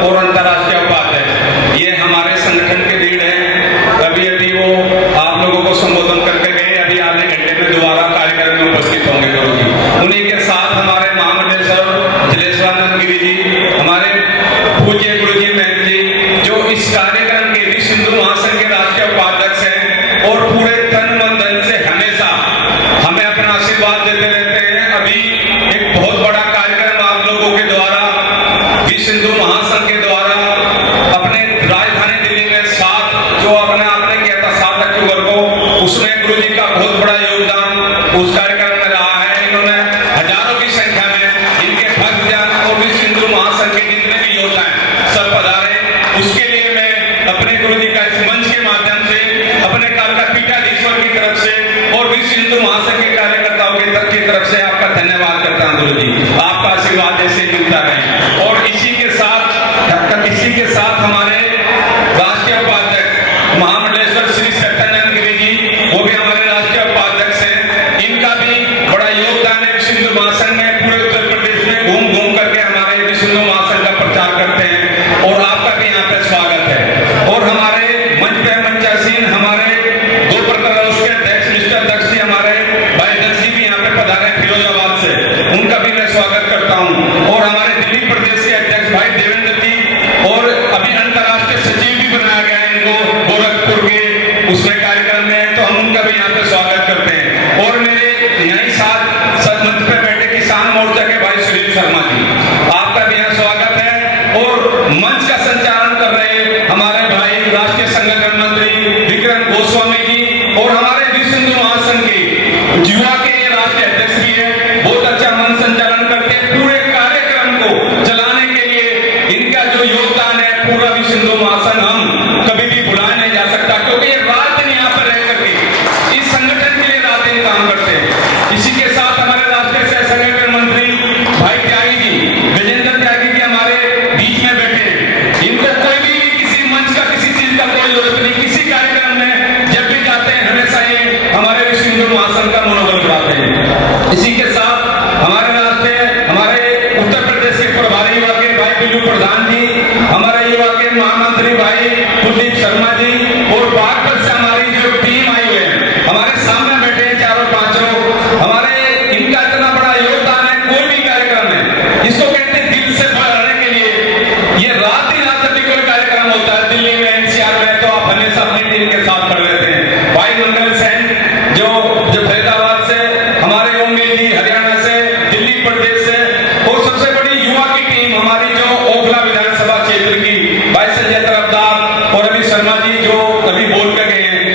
और अंतर्राष्ट्रीय उपाध्यक्ष, ये हमारे संगठन के लीड हैं। अभी अभी वो आप लोगों को संबोधन करके गए, अभी आधे घंटे में दोबारा कार्यक्रम में उपस्थित होंगे गुरु जी। उन्हीं के साथ हमारे महामंडलेश्वर जलेश्वरानंद गिरी जी, हमारे पूज्य गुरु जी महंत जी, जो इस कार्यक्रम के विश्व हिंदू महासंघ के राष्ट्रीय उपाध्यक्ष हैं और पूरे तन मन धन से हमेशा हमें अपना आशीर्वाद देते रहते हैं। अभी एक बहुत बड़ा कार्यक्रम आप लोगों के द्वारा, विश्व हिंदू महासंघ के द्वारा अपने राजधानी दिल्ली में जो अपने आपने किया था 7 अक्टूबर को, उसमें गुरु जी का बहुत बड़ा योगदान उस कार्यक्रम में रहा है। इन्होंने हजारों की संख्या में इनके भक्तजन और विश्व हिंदू महासंघ के जितने भी योद्धा हैं सब पधारे। उसके लिए मैं अपने गुरु जी का इस मंच के माध्यम से, अपने कालका पीठाधीश्वर की तरफ से और विश्व हिंदू महासंघ के कार्यकर्ताओं की तरफ से आपका धन्यवाद करता हूं गुरु जी। आपका आशीर्वाद ऐसे मिलता रहे। और इसी के साथ हमारे राष्ट्रीय उपाध्यक्ष महामंडलेश्वर श्री सत्यानंद गिरी जी, वो भी हमारे राष्ट्रीय उपाध्यक्ष हैं। इनका भी बड़ा योगदान है विश्व हिंदू महासंघ में। पूरे उत्तर प्रदेश में घूम घूम करके हमारे विश्व हिंदू महासंघ का प्रचार करते हैं और आपका भी यहाँ पे स्वागत है। और हमारे मंच पे मंचासीन हमारे दो प्रकार उसके अध्यक्ष मिस्टर दक्ष जी, हमारे भाई दक्ष जी भी यहाँ पे पधारे फिरोजाबाद से, उनका भी मैं स्वागत करता हूँ। और हमारे दिल्ली प्रदेश के अध्यक्ष भाई देवेंद्र जी, और अभी अंतर्राष्ट्रीय सचिव भी बनाया गया है इनको गोरखपुर के उसमें कार्यक्रम में, तो हम उनका भी यहाँ पे स्वागत करते हैं। और मेरे यहीं साथ मंच पे बैठे किसान मोर्चा के भाई सुनील शर्मा जी, आपका भी यहाँ स्वागत है। और मंच का संचालन कर रहे हमारे भाई राष्ट्रीय संगठन मंत्री विक्रम गोस्वामी जी, और हमारे विश्व हिंदू महासंघ के युवा के राष्ट्रीय अध्यक्ष भी है, बहुत अच्छा मंच संचालन करते हैं। पूरे कार्यक्रम को चलाने के लिए इनका जो योगदान है, पूरा विश्व हिंदू महासंघ हम कभी भी भुलाया नहीं जा सकता, क्योंकि ये रात दिन यहाँ पर रह करके इस संगठन के लिए रात दिन काम करते हैं। इसी के साथ हमारे राष्ट्रीय सह संगठन मंत्री भाई त्यागी जी, विजेंद्र त्यागी जी हमारे बीच में बैठे हैं। इनको कोई भी किसी मंच का, किसी चीज का कोई जरूरत नहीं, किसी कार्यक्रम में जब भी जाते हैं हमेशा ये हमारे विश्व हिंदू महासंघ का मनोबल बढ़ाते हैं। इसी के साथ हमारे उत्तर प्रदेश के प्रभारी युवा के भाई बिल्लू प्रधान जी, हमारे युवा के महामंत्री भाई कुलदीप शर्मा जी, और बागपत से हमारी जो टीम आई हुई है, हमारे सामने बैठे हैं चारों पांचों, हमारे इनका इतना बड़ा योगदान है। कोई भी कार्यक्रम है, इसको कहते हैं दिल से बढ़ाने के लिए, ये रात दिन रात भी कोई कार्यक्रम होता है दिल्ली में, एनसीआर में, तो आप हमेशा अपनी टीम के साथ कर लेते हैं। भाई मंगल सेन जो फरीदाबाद से, हमारे ओमवीर जी हरियाणा से, दिल्ली प्रदेश से, और सबसे बड़ी युवा की टीम हमारी जो ओखला विधानसभा क्षेत्र की भाई संजय तरफदार और अभी शर्मा जी जो अभी बोल के गए हैं,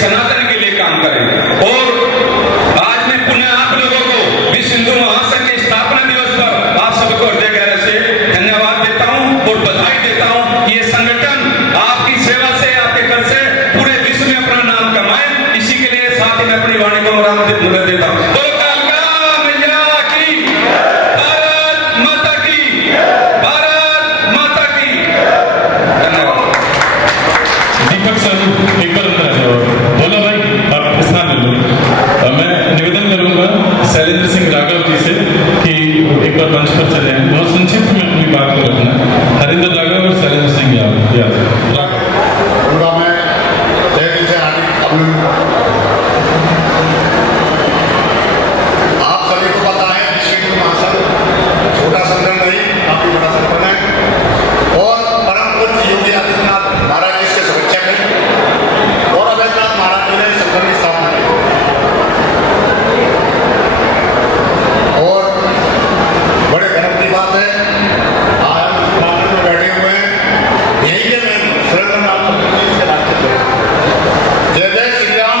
सनातन के लिए काम करें। और आज मैं पुनः आप लोगों को विश्व हिंदू महासंघ के स्थापना दिवस पर आप सबको हृदय गहरा से धन्यवाद देता हूं और बधाई देता हूं कि ये संगठन आपकी सेवा से, आपके कर से पूरे विश्व में अपना नाम कमाए। इसी के लिए साथ ही मैं अपनी वाणी को मुहूर्त देता हूं। दीपक सर एक बार अंदर आ जाओ। भोला भाई आप स्थान ले लो। मैं निवेदन करूंगा शैलेंद्र सिंह राघव जी से कि एक बार मंच पर चले आए। बहुत संक्षिप्त में अपनी बात को रखना। हरिंदर राघव और शैलेंद्र सिंह यादव। उनका मैं तहे दिल से हार्दिक अभिनंदन। आप सभी को पता है विश्व हिंदू महासंघ छोटा संगठन नहीं, काफी बड़ा संगठन है और परम पूज्य योगी आदित्यनाथ महाराज जी इसके सुरक्षक हैं और अवैधनाथ महाराज जी ने संगठन की स्थापना की और बड़े गर्व की बात है आज हम समागम में बैठे हुए हैं। यही के मैं सुरेंद्रनाथ जी इसके राज्य जय जय श्री राम,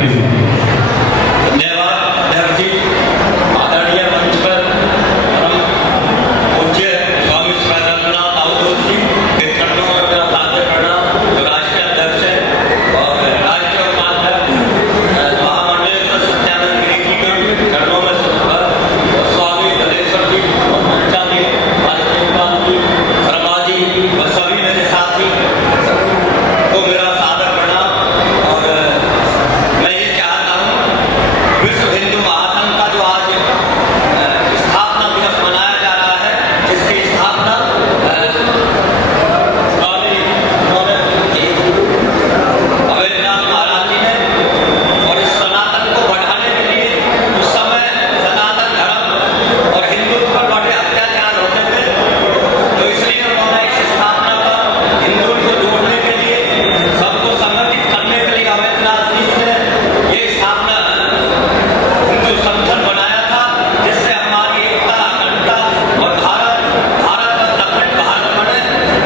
जी। धन्यवाद अध्यक्ष जी। आदरणीय मंच पर परम पूज्य स्वामी स्वानंदनाथ अवधूत जी के चरणों में मेरा सादर प्रणाम। जो राष्ट्रीय अध्यक्ष है और राष्ट्रीय उपाध्यक्ष महामंडलेश्वर सत्यानंद गिरी जी के चरणों में और स्वामी गणेश्वर जी और मंचा जी, वासुदेव जी, शर्मा जी और सभी मेरे साथी को मेरा सादर प्रणाम। और मैं ये चाहता हूँ, विश्व हिंदू महासंघ का जो आज स्थापना दिवस मनाया जा रहा है, जिसकी स्थापना अवैधनाथ महाराज जी ने, और इस सनातन को बढ़ाने के लिए उस समय सनातन धर्म और हिंदुत्व पर बड़े अत्याचार होते थे, तो इसलिए उन्होंने इस स्थापना का हिंदुओं को जोड़ने के लिए, सबको संगठित करने के लिए अवैधनाथ जी ने ये स्थापना हिंदू संगठन बनाया था, जिससे हमारी एकता, अखंडता और भारत अखंड भारत बने।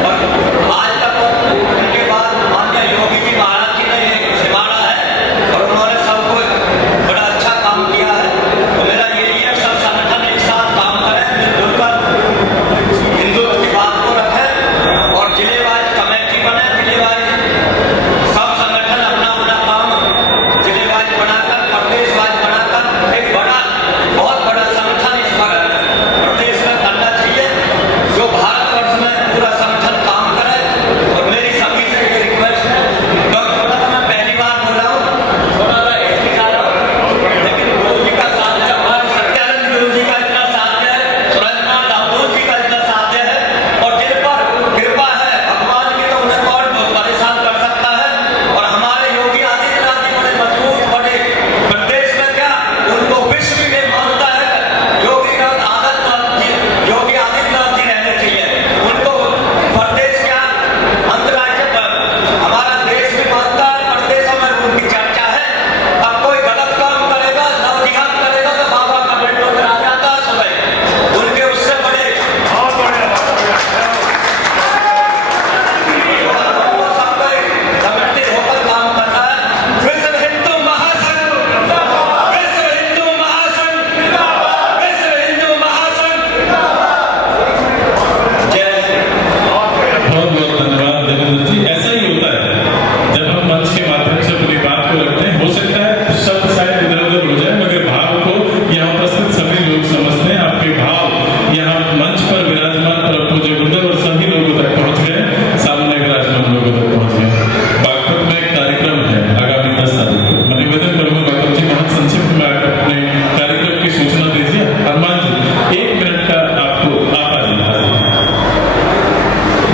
और आज तक उनके बाद माननीय योगी जी महाराज जी ने ये संभाला है और उन्होंने सबको बड़ा अच्छा काम किया है। तो मेरा यही है, सब संगठन एक साथ काम करें, मिलजुल कर हिंदुत्व की बात को रखें और जिले वाइज कमेटी बने, जिले वाइज सब संगठन अपना अपना काम जिले वाइज बनाकर, प्रदेश वाइज बनाकर एक बड़ा, बहुत बड़ा संगठन इस पर प्रदेश में करना चाहिए, जो भारतवर्ष में पूरा संगठन काम करे। और मेरी सभी से ये रिक्वेस्ट है, थोड़ा सा मैं पहली बार बोला हूँ, थोड़ा सा हिचकिचा रहा हूँ, लेकिन गुरु जी का साथ है, हमारे सत्यानंद गुरु जी का इतना साथ है, सुरेंद्रनाथ अवधूत जी का इतना साथ है, और जिन पर कृपा है भगवान की, तो उन्हें कौन परेशान कर सकता है। और हमारे योगी आदित्यनाथ जी बड़े मजबूत, बड़े प्रदेश में क्या, उनको विश्व में मानता है योगी आदित्यनाथ जी रहने चाहिए। उनको प्रदेश क्या, अंतर्राष्ट्रीय हमारा देश भी मानता है, प्रदेशों में उनकी चर्चा है। अब कोई गलत काम करेगा, नव जिहाद करेगा, तो बाबा का बेटों में आ जाता है सुबह, उनके उससे बड़े संगठित होकर काम करना है। विश्व हिंदू महासंघ, विश्व हिंदू महासंघ, विश्व हिंदू महासंघ। जय बहुत बहुत धन्यवाद देवेंद्र जी। ऐसा ही होता है, जब हम मंच के माध्यम से अपनी बात को रखते हैं, हो सकता है शब्द शायद इधर उधर हो जाए, मगर भाव को यहाँ उपस्थित सभी लोग समझते हैं। आपके भाव यहाँ मंच पर विराजमान परम पूज्य गुरुदेव और सभी लोगों तक पहुँच गए, सामने विराजमान लोगों तक पहुँच गए। बागपत में एक कार्यक्रम है आगामी 10 तारीख को। मैं निवेदन करूंगा बागपत जी, बहुत संक्षिप्त में आप अपने कार्यक्रम की सूचना दीजिए। हनुमान जी 1 मिनट का आपको आप आ जाइए।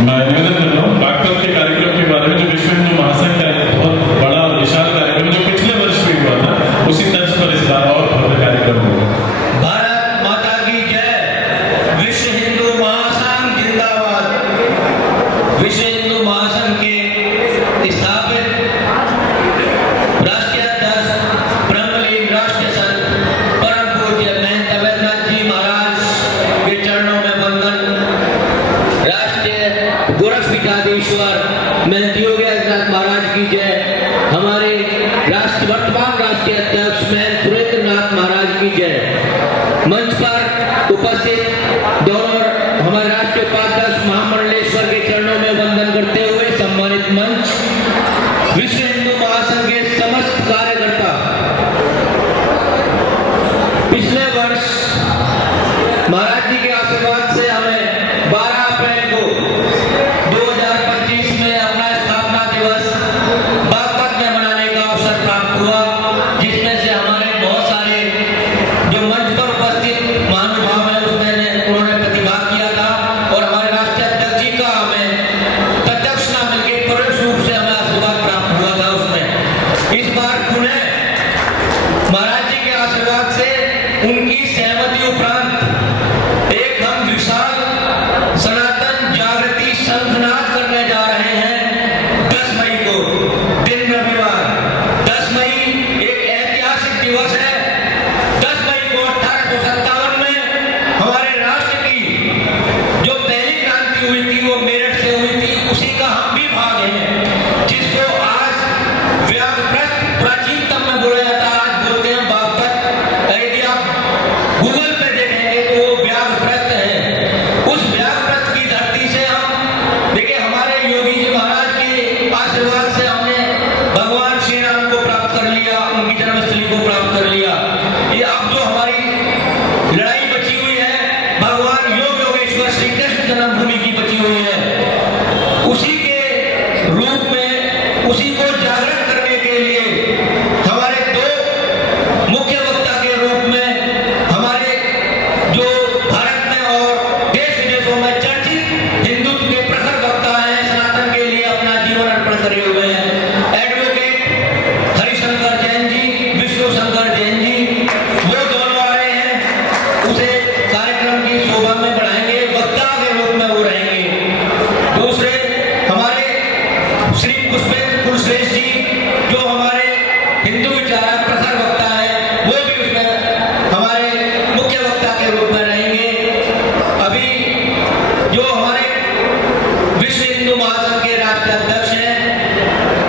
मैं निवेदन कर रहा हूँ बागपत के कार्यक्रम के बारे में, जो विश्व हिंदू महासंघ का एक बहुत बड़ा और विशाल कार्यक्रम जो पिछले वर्ष भी हुआ था, उसी तर्ज पर इस बार और भव्य कार्यक्रम होगा। भारत माता की जय। विश्व हिंदू महासंघ जिंदाबाद। विश्व हिंदू महासंघ के स्थापित राष्ट्रीय अध्यक्ष ब्रह्मलीन राष्ट्रीय संत परम पूज्य महंत अवैधनाथ जी महाराज के चरणों में वंदन। राष्ट्रीय गोरखपीठाधीश्वर महंत योगी आदित्यनाथ महाराज की जय। हमारे वर्तमान राष्ट्रीय अध्यक्ष महंत सुरेंद्रनाथ महाराज की जय। मंच पर उपस्थित दोनों हमारे राष्ट्रीय उपाध्यक्ष महामंडलेश्वर के चरणों में वंदन करते हुए सम्मानित मंच, विश्व हिंदू महासंघ के समस्त कार्यकर्ता। पिछले वर्ष महाराज जी के आशीर्वाद से हमें 12 अप्रैल को 2025 में अपना स्थापना दिवस बागपत में मनाने का अवसर प्राप्त हुआ, जिसमें विचारक प्रसार वक्ता है वो भी उसमें हमारे मुख्य वक्ता के रूप में रहेंगे। अभी जो हमारे विश्व हिंदू महासंघ के राष्ट्रीय अध्यक्ष हैं,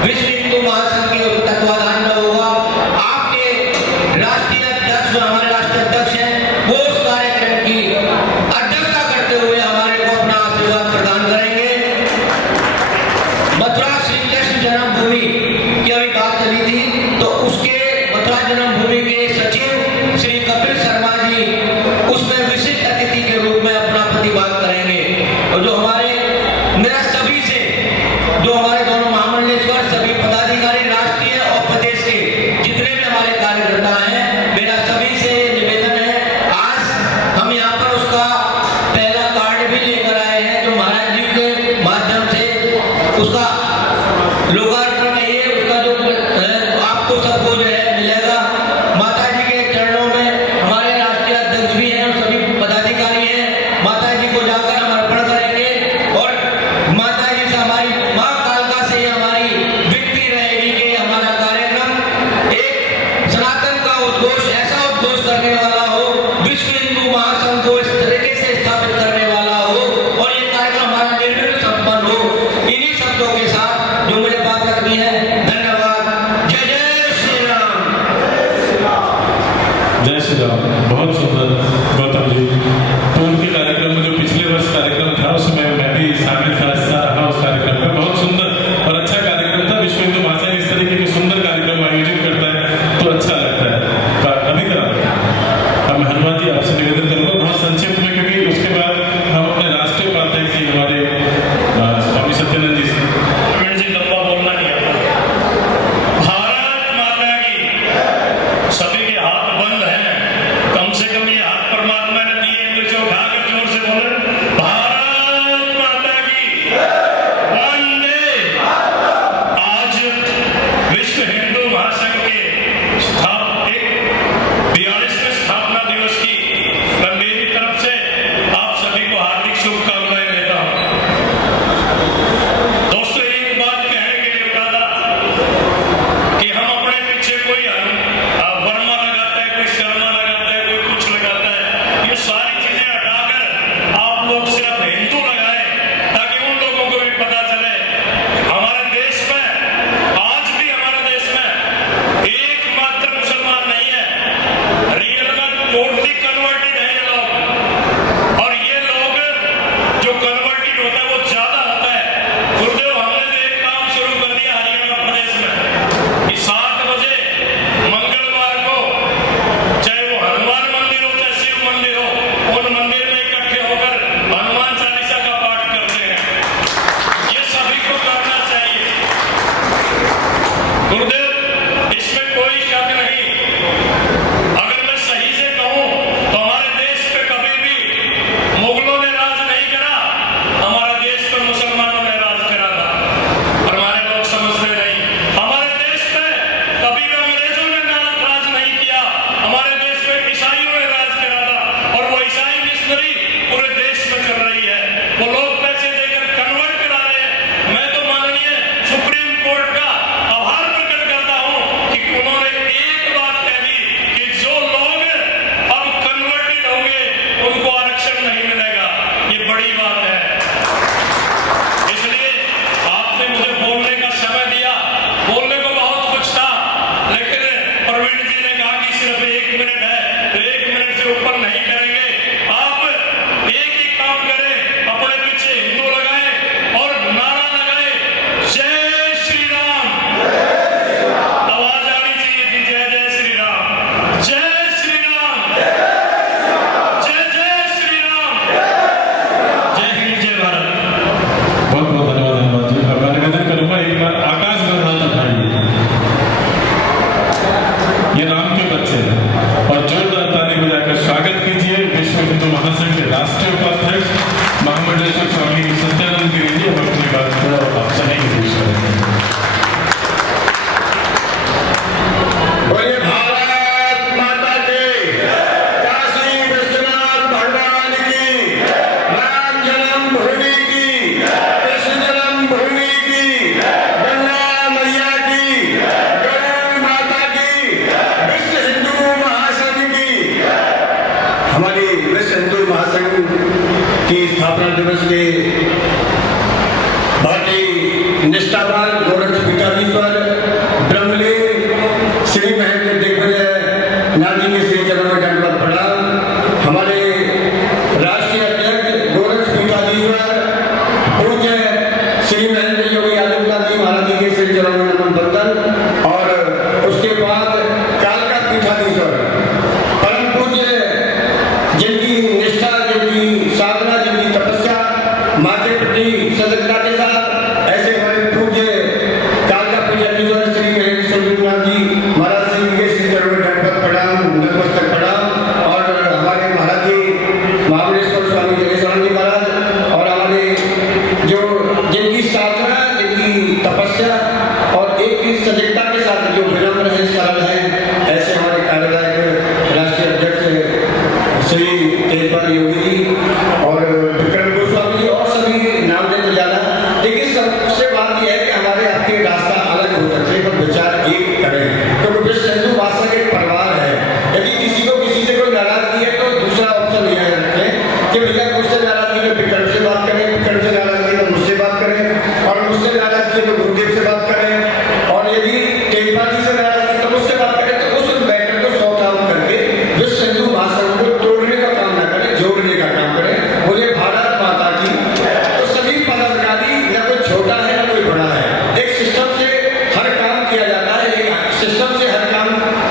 विश्व हिंदू महासंघ के तत्वाधान में होगा। आपके राष्ट्रीय अध्यक्ष जो हमारे राष्ट्रीय अध्यक्ष हैं वो उस कार्यक्रम की अध्यक्षता करते हुए हमारे को अपना आशीर्वाद प्रदान करेंगे। मथुरा श्री कृष्ण जन्मभूमि की अभी बात चली थी, तो उसके मथुरा जन्मभूमि के सचिव श्री कपिल शर्मा जी उसमें विशिष्ट अतिथि के रूप में अपना प्रतिभाग करेंगे। और जो हमारे मेरा सभी से जो हमारे दोनों महामंडलेश्वर सभी पदाधिकारी राष्ट्रीय और प्रदेश के जितने भी हमारे कार्यकर्ता हैं, मेरा सभी से निवेदन है, आज हम यहाँ पर उसका पहला कार्ड भी लेकर आए हैं जो महाराज जी के माध्यम से उसका लोकार्पण है। ये उसका जो आपको सबको जो है मिलेगा। माता जी के चरणों में हमारे राष्ट्रीय अध्यक्ष भी हैं और सभी पदाधिकारी हैं, माता जी को जाकर हम अर्पण करेंगे और माता जी से हमारी माँ कालका से हमारी विनती रहेगी कि हमारा कार्यक्रम एक सनातन का उद्घोष ऐसा उद्घोष करने वाला हो, विश्व हिंदू महासंघ को इस तरीके से स्थापित करने वाला हो और ये कार्यक्रम हमारा निर्विघ्न संपन्न हो। इन्हीं शब्दों के साथ जो मुझे बात रखनी है, धन्यवाद। जय जय श्री राम। जय श्री राम। बहुत सुंदर गौतम जी। पूर्व के कार्यक्रम में जो पिछले वर्ष कार्यक्रम था उसमें मैं भी शामिल था, हिस्सा रहा उस कार्यक्रम में। बहुत सुंदर और अच्छा कार्यक्रम था। विश्व हिंदू महासंघ इस तरीके के सुंदर कार्यक्रम आयोजित करता है तो अच्छा लगता है। अभी करा अब मैं हनुमान जी आपसे निवेदन करूंगा बहुत संक्षिप्त में, क्योंकि उसके बाद हम अपने राष्ट्रीय उपाध्यक्ष जी हमारे स्वामी सत्यानंद जी से जी लंबा बोलना नहीं आता। भारत माता की। सभी के हाथ बंद हैं, कम से कम ये हाथ परमात्मा ने दिए हैं तो उठा के जोर से बोले भारत माता की। वंदे। आज विश्व हिंदू महासंघ के स्थापना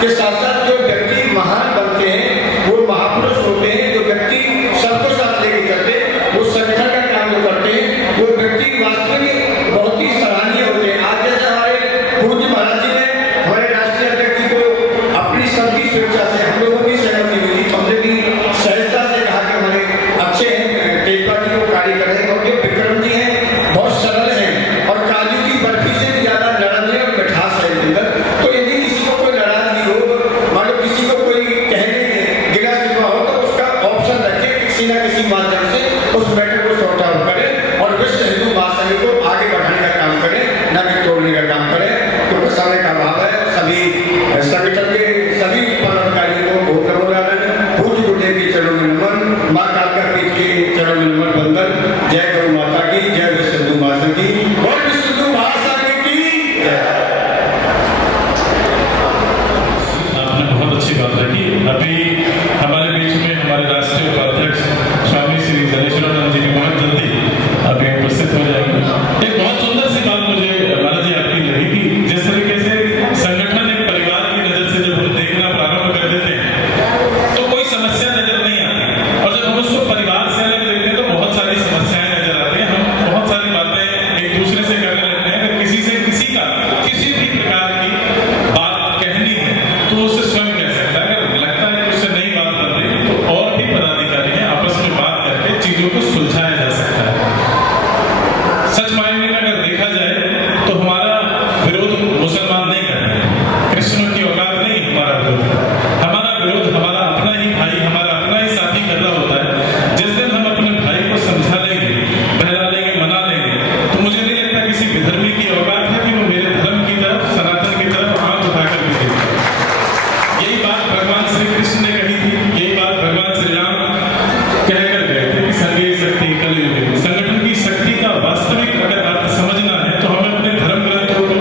के साथ साथ जो व्यक्ति महान बनते हैं वो महापुरुष होते हैं, जो व्यक्ति सबको साथ लेके चलते हैं, वो संगठन का काम जो करते हैं, वो व्यक्ति वास्तविक बहुत ही सराहनीय होते हैं। आज जैसे हमारे पूज्य महाराज जी ने हमारे राष्ट्रीय अध्यक्ष जी को अपनी सबकी स्वेच्छा से हम लोगों की सहमति मिली, हमने भी सहजता से कहा कि हमारे अच्छे हैं, तेज पार्टी को कार्य कर रहे हैं, और जो विक्रम जी हैं बहुत सरल हैं और काजू की बर्फी से भी ज्यादा नरम है और मिठास है इनके अंदर। तो यदि किसी को कोई नाराजगी हो, मान लो किसी को कोई कहने गिला शिकवा हो, तो उसका ऑप्शन रखे, किसी न किसी माध्यम से उस मैटर को सॉर्ट आउट करें और विश्व हिंदू महासंघ को आगे बढ़ाने का काम करें, न कि तोड़ने का काम करें, क्योंकि समय का अभाव है। सभी संगठन के सभी पदाधिकारियों को बहुत नमन, पूज्य गुरुदेव के चरणों में नमन, माँ कालका पीठ के चरणों में नमन बंदन। जय गौ माता की, जय विश्व हिंदू महासंघ की, और विश्व हिंदू महासंघ की जय। आपने बहुत अच्छी बात रखी। अभी हमारे बीच में हमारे राष्ट्रीय उपाध्यक्ष स्वामी श्री जनेश्वरानंद जी भी बहुत जल्दी अभी उपस्थित हो जाएंगे। एक बहुत सुंदर सी बात मुझे महाराज जी आपकी लगी कि जिस तरीके से संगठन एक परिवार की नजर से जब हम देखना प्रारंभ कर देते हैं तो कोई समस्या नजर नहीं आती, और जब हम उसको परिवार से अलग लेते हैं तो बहुत सारी समस्याएं नजर आती हैं। हम बहुत सारी बातें एक दूसरे से करने लगते हैं। अगर किसी से किसी का किसी भी प्रकार की बात कहनी है तो उसे स्वयं कह सकता है। अगर लगता है कि उससे नहीं बात बन रही तो और भी पदाधिकारी हैं, आपस में बात करके चीजों को सुलझाया जा सकता है। सच मायने में अगर देखा जाए तो हमारा विरोध मुसलमान नहीं करते हैं, कृष्ण की औकात नहीं हमारा विरोध। हमारा विरोध हमारा अपना ही भाई, हमारा अपना ही साथी कर रहा होता है। जिस दिन हम अपने भाई को समझा लेंगे, बहला लेंगे, मना लेंगे, तो मुझे नहीं लगता किसी विधर्मी की औकात है कि वो मेरे धर्म की तरफ, सनातन की तरफ आंख उठाकर भी देखे। यही बात भगवान श्री कृष्ण ने कही थी, यही बात भगवान श्री राम कहकर गए थे कि संगे शक्ति कलयुगे। संगठन की शक्ति का वास्तविक अगर अर्थ समझना है तो हमें अपने धर्म ग्रंथों को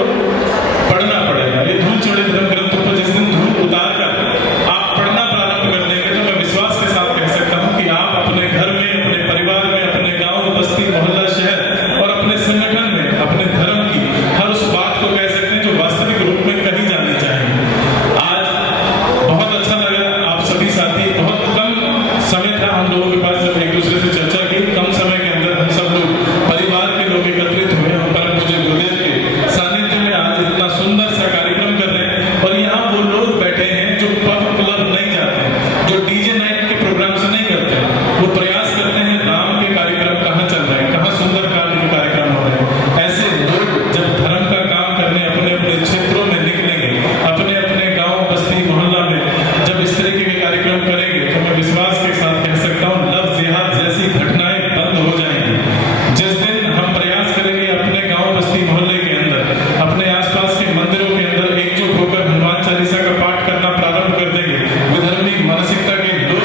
पढ़ना पड़ेगा। ये धूल चढ़े धर्म ग्रंथों को जिस दिन धूल उतार कर आप पढ़ना प्रारंभ कर देंगे तो मैं विश्वास के साथ कह सकता हूँ कि आप अपने घर में, अपने परिवार में, अपने गाँव, बस्ती, मोहल्ला, शहर और अपने संगठन में अपने धर्म की हर उस बात को कह सकते हैं जो वास्तविक रूप में कही जानी चाहिए। आज बहुत अच्छा लगा, आप सभी साथी, बहुत कम समय था हम लोगों के पास जब एक दूसरे से चर्चा की, कम समय के अंदर हम सब लोग परिवार के लोग एकत्रित हुए, हम परम पूज्य गुरुदेव के सानिध्य में आज इतना सुंदर सा कार्यक्रम कर रहे हैं। और यहाँ वो लोग बैठे हैं जो पब क्लब नहीं जाते हैं, जो डीजे नाइट के प्रोग्राम से नहीं करते हैं, वो प्रयास करते हैं राम के कार्यक्रम कहाँ चल रहे हैं, कहाँ सुंदर कार्य के कार्यक्रम हो रहे हैं। ऐसे लोग जब धर्म का काम करने अपने अपने क्षेत्रों में निकलेंगे, अपने अपने गाँव, बस्ती, मोहल्ला में जब इस तरीके के कार्यक्रम करेंगे तो मैं विश्वास के साथ कह सकता हूँ लव जिहाद जैसी घटनाएं बंद हो जाएंगी। जिस दिन हम प्रयास करेंगे अपने गांव, बस्ती, मोहल्ले के अंदर, अपने आसपास के मंदिरों के अंदर एकजुट होकर हनुमान चालीसा का पाठ करना प्रारंभ कर देंगे, विधर्मी मानसिकता के लोग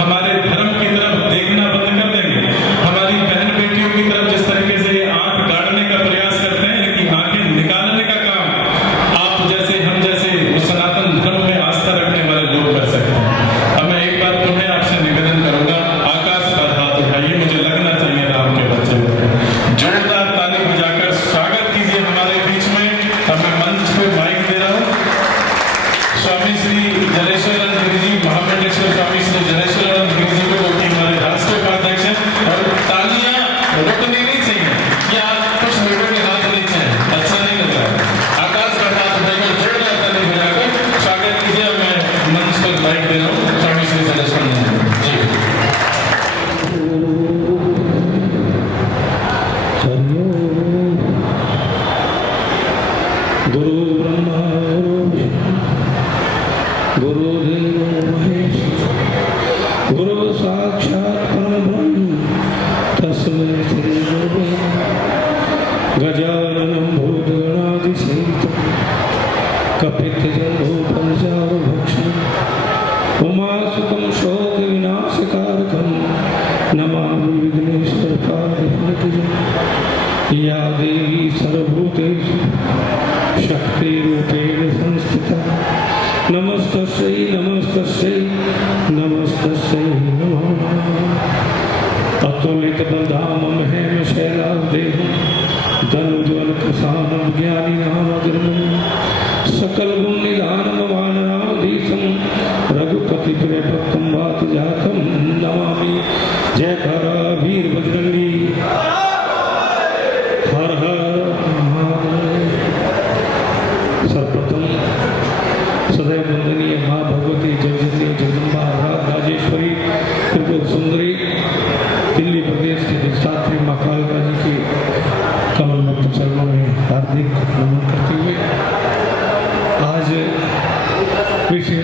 हमारे धर्म की तरफ देखना बंद कर देंगे। हमारी बहन बेटियों की तरफ जिस तरीके से ये आंख गाड़ने का प्रयास करते हैं, इनकी आंखें निकालने का काम आप जैसे, हम जैसे वो सनातन धर्म में आस्था रखने वाले लोग कर सकते हैं। अब मैं एक बार पुनः आपसे निवेदन करूंगा, आकाश पर हाथ उठाइए, मुझे लगना चाहिए राम के बच्चे लोग। जोरदार ताली बजाकर स्वागत कीजिए हमारे बीच में। अब मैं मंच पे माइक दे रहा हूँ स्वामी श्री जनेश्वरानंद गिरी जी, महामंडलेश्वर स्वामी श्री जनेश्वरानंद गिरी जी को, जो कि हमारे राष्ट्रीय उपाध्यक्ष हैं। और तालियां रुकनी नहीं चाहिए, या कुछ लोगों के हाथ नहीं चाहिए, अच्छा नहीं लग रहा। आकाश पर हाथ उठाकर जोरदार ताली बजाकर स्वागत कीजिए। मैं मंच पर माइक दे रहा हूँ स्वामी श्री जनेश्वरानंद जी। गुरु ब्रह्मा गुरुदेव महेश्वर, गुरु साक्षात् परब्रह्म तस्मै श्री गुरवे गजाननं भूतगणाधिसेवितं कपित्थजम्बो पंचावभक्षणम् उमासुतं शोकविनाशकारकं नमामि विघ्नेश्वरपादपङ्कजं। या देवी सर्वभूतेषु शक्तिरूपेण संस्थिता नमस्तस्यै नमस्तस्यै नमस्तस्यै नमो नमः। अतुलितबन्धामं हेमशैलाब्देहं धनुज्वलप्रसादं ज्ञानिनामग्रगण्यं सकलगुणनिधानं वानरां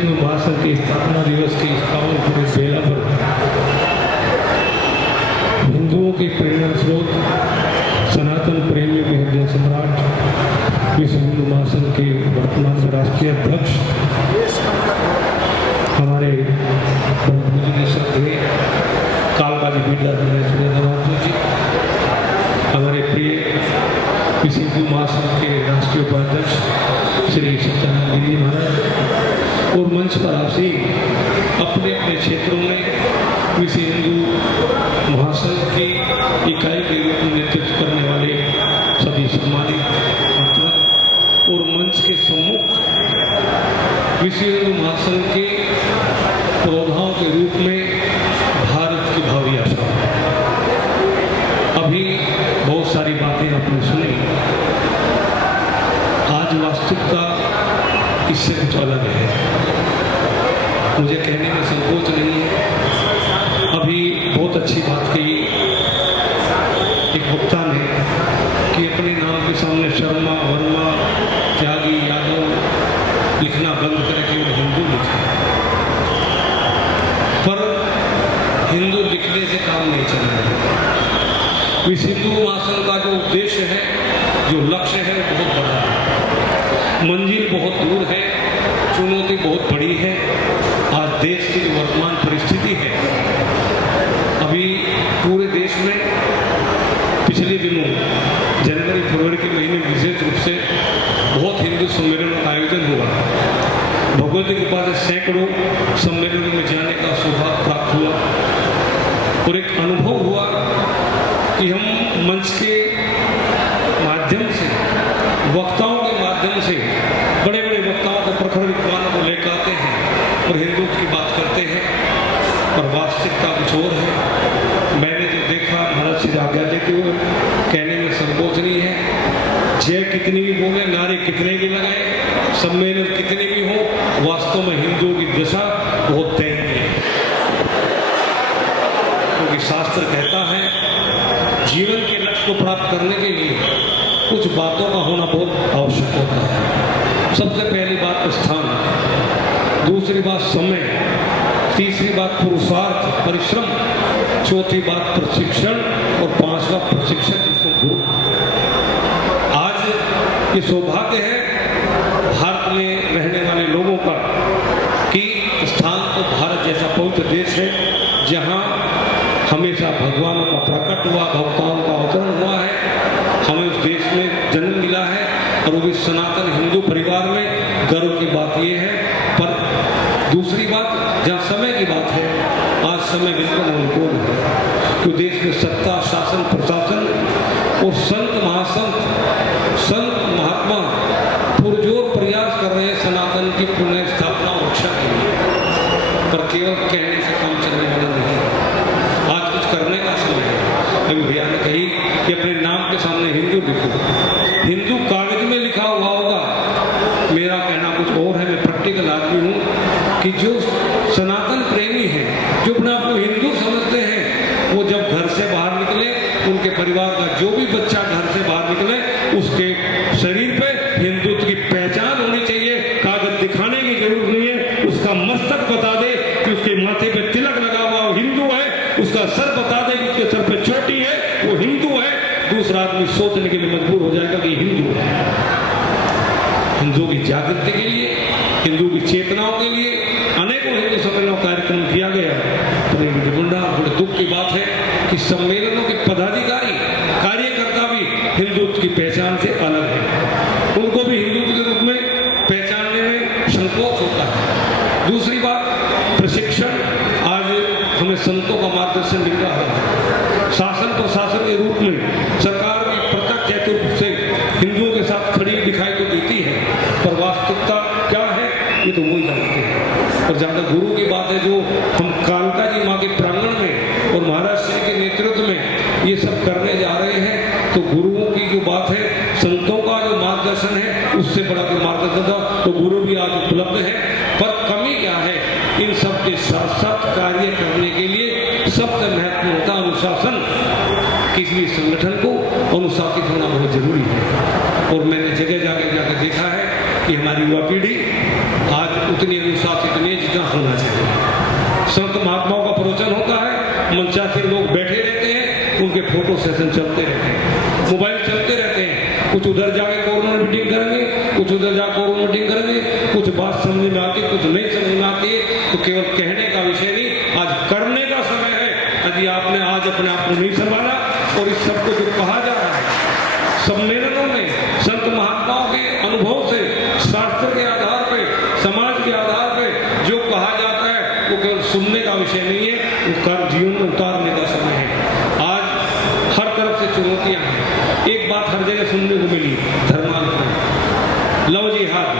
हिंदू महासंघ की स्थापना दिवस की इस पावन पूरे बेला पर हिंदुओं के प्रेरणा स्रोत, सनातन प्रेमियों के हृदय सम्राट, विश्व हिंदू महासंघ के वर्तमान राष्ट्रीय अध्यक्ष हमारे कालबाजी विद्यार्थी जी, हमारे प्रिय विश्व हिंदू महासंघ के राष्ट्रीय उपाध्यक्ष श्री सत्यानंद गिरी महाराज और मंच पर आसीन अपने अपने क्षेत्रों में विश्व हिंदू महासंघ की इकाई के रूप में नेतृत्व करने वाले सभी सम्मानित और मंच के सम्मुख विश्व हिंदू महासंघ के पौधाओं के रूप में भारत की भावी आशा। अभी बहुत सारी बातें आपने सुनी, आज वास्तविकता इससे कुछ अलग है। मुझे कहने में संकोच नहीं है। अभी बहुत अच्छी बात कही एक वक्ता ने कि अपने नाम के सामने शर्मा, वर्मा, त्यागी, यादव लिखना बंद करें, केवल हिंदू लिखें। पर हिंदू लिखने से काम नहीं चलेगा। विश्व हिंदू महासंघ का जो उद्देश्य है, जो लक्ष्य है, बहुत बड़ा है, मंजिल बहुत दूर है, चुनौती बहुत बड़ी है। आज देश की जो वर्तमान परिस्थिति है, अभी पूरे देश में पिछले दिनों जनवरी फरवरी के महीने विशेष रूप से बहुत हिंदू सम्मेलनों का आयोजन हुआ। भगवती कृपा से सैकड़ों सम्मेलनों में जाने का सौभाग्य प्राप्त हुआ और एक अनुभव हुआ कि हम मंच के माध्यम से, वक्ताओं के माध्यम से बड़े बड़े वक्ताओं को, प्रखर विद्वानों को लेकर आते हैं और हिंदू की बात करते हैं, और वास्तविकता कुछ और है। मैंने जो देखा, महाराज से आज्ञा देते हुए कहने में संकोच नहीं है। जय कितनी भी बोले, नारे कितने भी लगाए, सम्मेलन कितने भी हो, वास्तव में हिंदुओं की दशा बहुत दयनीय है। क्योंकि शास्त्र कहता है जीवन के लक्ष्य को प्राप्त करने के लिए कुछ बातों का होना बहुत आवश्यक होता है। सबसे पहली बात स्थान, दूसरी बात समय, तीसरी बात पुरुषार्थ, परिश्रम, चौथी बात प्रशिक्षण और पांचवा प्रशिक्षक, जिसको गुरु। आज ये सौभाग्य है भारत में रहने वाले लोगों का कि स्थान तो भारत जैसा पवित्र देश है, जहाँ हमेशा भगवानों का प्रकट हुआ, भक्तों का अवतरण हुआ है। हमें उस देश में जन्म मिला है और वो भी सनातन हिंदू परिवार में गर्व की बात ये है। पर दूसरी बात, जहाँ समय की बात है, आज समय बिल्कुल अनुकूल है, क्योंकि देश में सत्ता, शासन, प्रशासन और संत महासंत, संत महात्मा पुरजोर प्रयास कर रहे हैं सनातन की पुनः स्थापना और रक्षा के लिए। पर केवल कहने से काम चलने वाला नहीं है, आज कुछ करने का समय है। अभी भैया ने कही कि अपने नाम के सामने हिंदू लिखो, हिंदू कागज में लिखा हुआ होगा, मेरा कहना कुछ और है। मैं प्रैक्टिकल आदमी हूँ कि जो सनातन प्रेमी है, जो अपने आप को हिंदू समझते हैं, वो जब घर से बाहर निकले, उनके परिवार का जो भी बच्चा घर से बाहर निकले, उसके शरीर पे हिंदुत्व की पहचान होनी चाहिए। कागज दिखाने की जरूरत नहीं है, उसका मस्तक बता दे कि उसके माथे पे तिलक लगा हुआ वो हिंदू है, उसका सर बता दे कि उसके सर पे चोटी है, वो हिंदू है। दूसरा आदमी सोचने के लिए मजबूर हो जाएगा कि हिंदू है। हिंदुओं की जागृति के लिए, हिंदू की चेतनाओं के लिए अनेकों हिंदू सम्मेलनों का कार्यक्रम किया गया। बड़े दुख की बात है कि सम्मेलनों के पदाधिकारी, कार्यकर्ता भी हिंदुत्व की पहचान से अलग है, उनको भी हिंदुत्व के रूप में पहचानने में संकोच होता है। दूसरी बात प्रशिक्षण, आज हमें संतों का मार्गदर्शन मिल रहा है। शासन प्रशासन के रूप में सरकार भी प्रत्यक्ष रूप से हिंदुओं के साथ खड़ी दिखाई तो देती है, पर वास्तविकता क्या है ये तो वही जानते हैं। और ज्यादा गुरु की बात है, जो हम कालका जी माँ के प्रांगण में और महाराज श्री के नेतृत्व में ये सब करने जा रहे हैं, तो गुरुओं की जो बात है, संतों का जो मार्गदर्शन है, उससे बड़ा कोई मार्गदर्शन था तो गुरु भी आज उपलब्ध है। पर कमी क्या है, इन सब के साथ साथ कार्य करने के लिए सबसे महत्वपूर्ण होता अनुशासन। किसी भी संगठन को अनुशासित होना बहुत जरूरी है। और मैंने जगह जाकर देखा है कि हमारी युवा पीढ़ी आज उतनी अनुशासित नहीं जितना होना चाहिए। संत महात्माओं का प्रवचन होता है, मंचासीन लोग बैठे रहते हैं, उनके फोटो सेशन चलते रहते हैं, मोबाइल चलते रहते हैं, कुछ उधर जाके कोरोना मीटिंग करेंगे, कुछ उधर जाकर कोरोना मीटिंग करेंगे, कुछ बात समझ में आती, कुछ नहीं समझ में आती है। तो केवल कहने का विषय नहीं, आज करने का समय है। यदि आपने आज अपने आप को नहीं संभाला और इस सबको जो कहा जा रहा है सम्मेलनों में संत महात्माओं के अनुभव से, शास्त्र के आधार पे, समाज के आधार पे जो कहा जाता है वो केवल सुनने का विषय नहीं है, वो कर जीवन में उतारने का समय है। आज हर तरफ से चुनौतियां हैं। एक बात हर जगह सुनने को मिली, धर्मांतरण, लव जिहाद।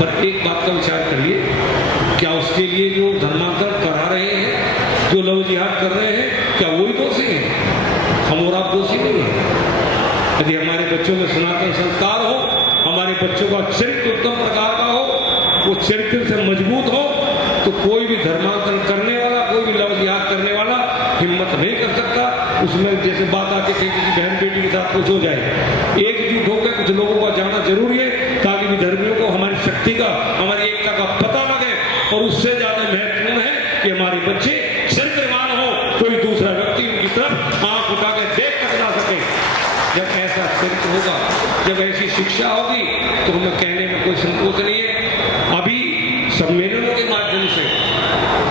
पर एक बात का विचार करिए, क्या उसके लिए जो धर्मांतरण करा रहे हैं, जो लव जिहाद कर रहे हैं, क्या वही दोषी हैं? हम और आप दोषी नहीं हैं। यदि हमारे बच्चों में सनातन संस्कार हो, हमारे बच्चों का चरित्र उत्तम प्रकार का हो, वो चरित्र से मजबूत हो, तो कोई भी धर्मांतरण करने वाला, कोई भी लव जिहाद करने वाला हिम्मत नहीं कर सकता। उसमें जैसे बात आके किसी बहन बेटी के साथ कुछ हो जाए, एकजुट होकर कुछ लोगों का जाना जरूरी है, ताकि विधर्मियों को हमारी शक्ति का, हमारी एकता का पता लगे। और उससे ज्यादा महत्वपूर्ण है कि हमारे बच्चे चरित्रवान हो, कोई दूसरा व्यक्ति उनकी तरफ आंख उठा के देख कर ना सके। जब ऐसा चरित्र होगा, जब ऐसी शिक्षा होगी, तो हमें कहने में कोई संकोच नहीं है। अभी सम्मेलनों के माध्यम से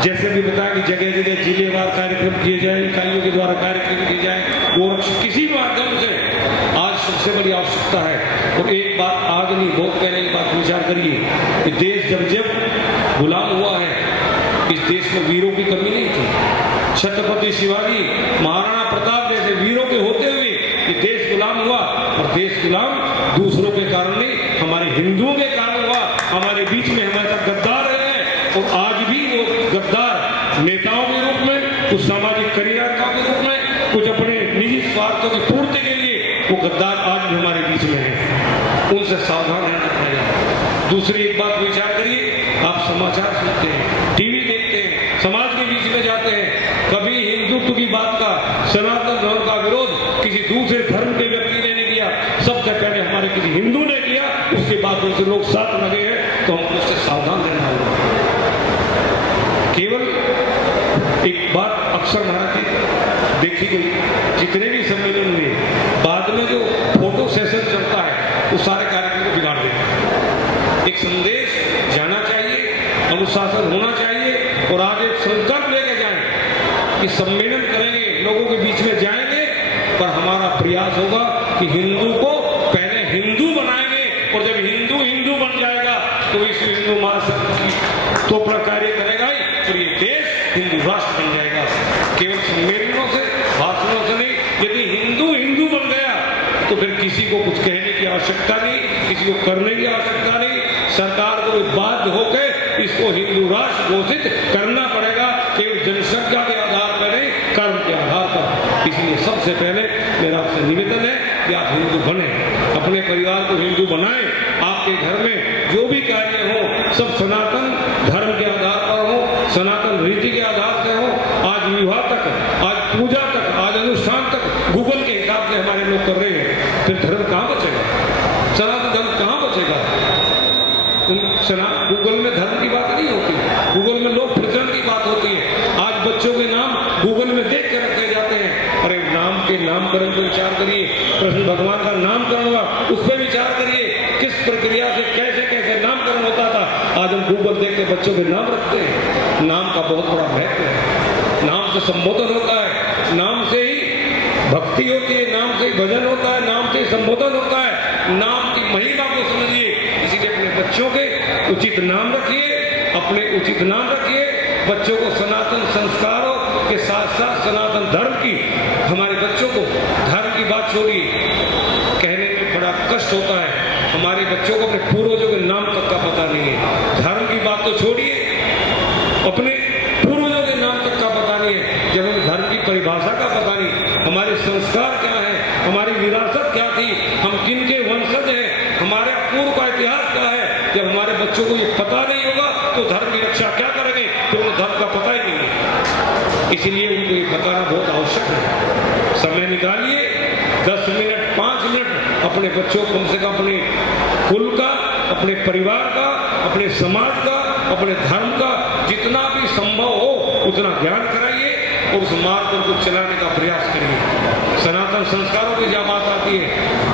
जैसे भी बताया कि जगह जगह जिलेवार कार्यक्रम किए जाए, इकाइयों के द्वारा कार्यक्रम किए जाए, वो किसी भी माध्यम से आज सबसे बड़ी आवश्यकता है। और एक बात आज नहीं, बहुत पहले की बात विचार करिए कि देश जब जब गुलाम हुआ है, इस देश में वीरों की कमी नहीं थी। छत्रपति शिवाजी, महाराणा प्रताप जैसे वीरों के होते हुए ये देश गुलाम हुआ। और देश गुलाम दूसरों के कारण नहीं, हमारे हिंदुओं के कारण हुआ। हमारे बीच में हमारे साथ गद्दार रहे हैं, और आज भी वो गद्दार नेताओं के रूप में, कुछ सामाजिक कार्यकर्ताओं के रूप में, कुछ अपने निजी स्वार्थों की पूर्ति के लिए वो गद्दार आज भी हमारे बीच में है। उनसे सावधान रहना पड़ेगा। दूसरी एक बात विचार करिए, आप समाचार सुनते हैं, टीवी देखते हैं, समाज के बीच में जाते हैं, कभी हिंदुत्व की बात का, सनातन धर्म का विरोध किसी दूसरे धर्म के व्यक्ति ने नहीं किया, सबसे पहले हमारे किसी हिंदू ने किया। उसके बाद दूसरे लोग साथ लगे हैं, तो हमको उससे सावधान रहना होगा। केवल एक बात अक्सर भारत देखी गई, जितने भी सम्मेलन हुए, बाद में जो फोटो सेशन चलता है वो सारे कार्यक्रम को बिगाड़ देता है। एक संदेश जाना चाहिए, अनुशासन होना चाहिए, और आज एक संकल्प लेके जाएं कि सम्मेलन करेंगे, लोगों के बीच में जाएंगे, पर हमारा प्रयास होगा कि हिंदू को पहले हिंदू बनाएंगे, और जब हिंदू हिंदू बन जाएगा तो इस हिंदू महासंघ की तो कार्य करेगा ही, और ये देश हिंदू राष्ट्र बन जाएगा। केवल सम्मेलनों से, भाषणों से नहीं, यदि हिंदू हिंदू बन गया तो फिर किसी को कुछ कहने की आवश्यकता नहीं, किसी को करने की आवश्यकता नहीं। सरकार को बाध्य होकर इसको हिंदू राष्ट्र घोषित करना पड़ेगा, केवल जनसंख्या के आधार पर नहीं, कर्म के आधार पर। इसलिए सबसे पहले मेरा आपसे निवेदन है कि आप हिंदू बने, अपने परिवार को हिंदू बनाएं। आपके घर में जो भी कार्य हो सब सनातन धर्म के आधार पर हो, सनातन रीति के आधार से हो। आज विवाह तक, आज पूजा तक, आज अनुष्ठान तक गूगल के हिसाब से हमारे लोग कर रहे हैं, फिर धर्म कहाँ बचेगा? सनातन धर्म कहाँ बचेगा? गूगल में धर्म की बात नहीं होती, गूगल में लोग प्रजन की बात होती है। आज बच्चों के नाम गूगल में देख के रखे जाते हैं। अरे नाम के नामकरण पर विचार करिए, कृष्ण भगवान का नामकरण हुआ, उस पर विचार करिए, किस प्रक्रिया से कैसे कैसे नामकरण होता था। आज हम गूगल देख के बच्चों के नाम रखते हैं। नाम का बहुत बड़ा महत्व है। नाम से संबोधन होता है, नाम से ही भक्ति होती है, नाम से ही भजन होता है, नाम से ही संबोधन होता है। नाम की महिमा को समझिए, इसीलिए अपने बच्चों के उचित नाम रखिए, अपने उचित नाम रखिए। बच्चों को सनातन संस्कारों के साथ साथ सनातन धर्म की, हमारे बच्चों को धर्म की बात छोड़िए, कहने में बड़ा कष्ट होता है। हमारे बच्चों को अपने पूर्वजों के नाम तक का पता नहीं है। धर्म की बात तो छोड़िए, अपने पूर्वजों के नाम तक का पता नहीं है। जब हमें धर्म की परिभाषा का पता नहीं, हमारे संस्कार क्या है, हमारी विरासत क्या थी, हम किन के वंशज हैं, हमारे पूर्व का इतिहास क्या है, जब हमारे बच्चों को ये पता नहीं होगा तो धर्म की रक्षा क्या करेंगे? तो उन्हें धर्म का पता ही नहीं है। इसलिए उनको ये बताना बहुत आवश्यक है। समय निकालिए, 10 मिनट 5 मिनट अपने बच्चों को कम से कम अपने कुल का अपने परिवार का, अपने समाज का, अपने धर्म का जितना भी संभव हो उतना ज्ञान कराइए और उस मार्ग को चलाने का प्रयास करिए। सनातन संस्कारों की जब बात आती है,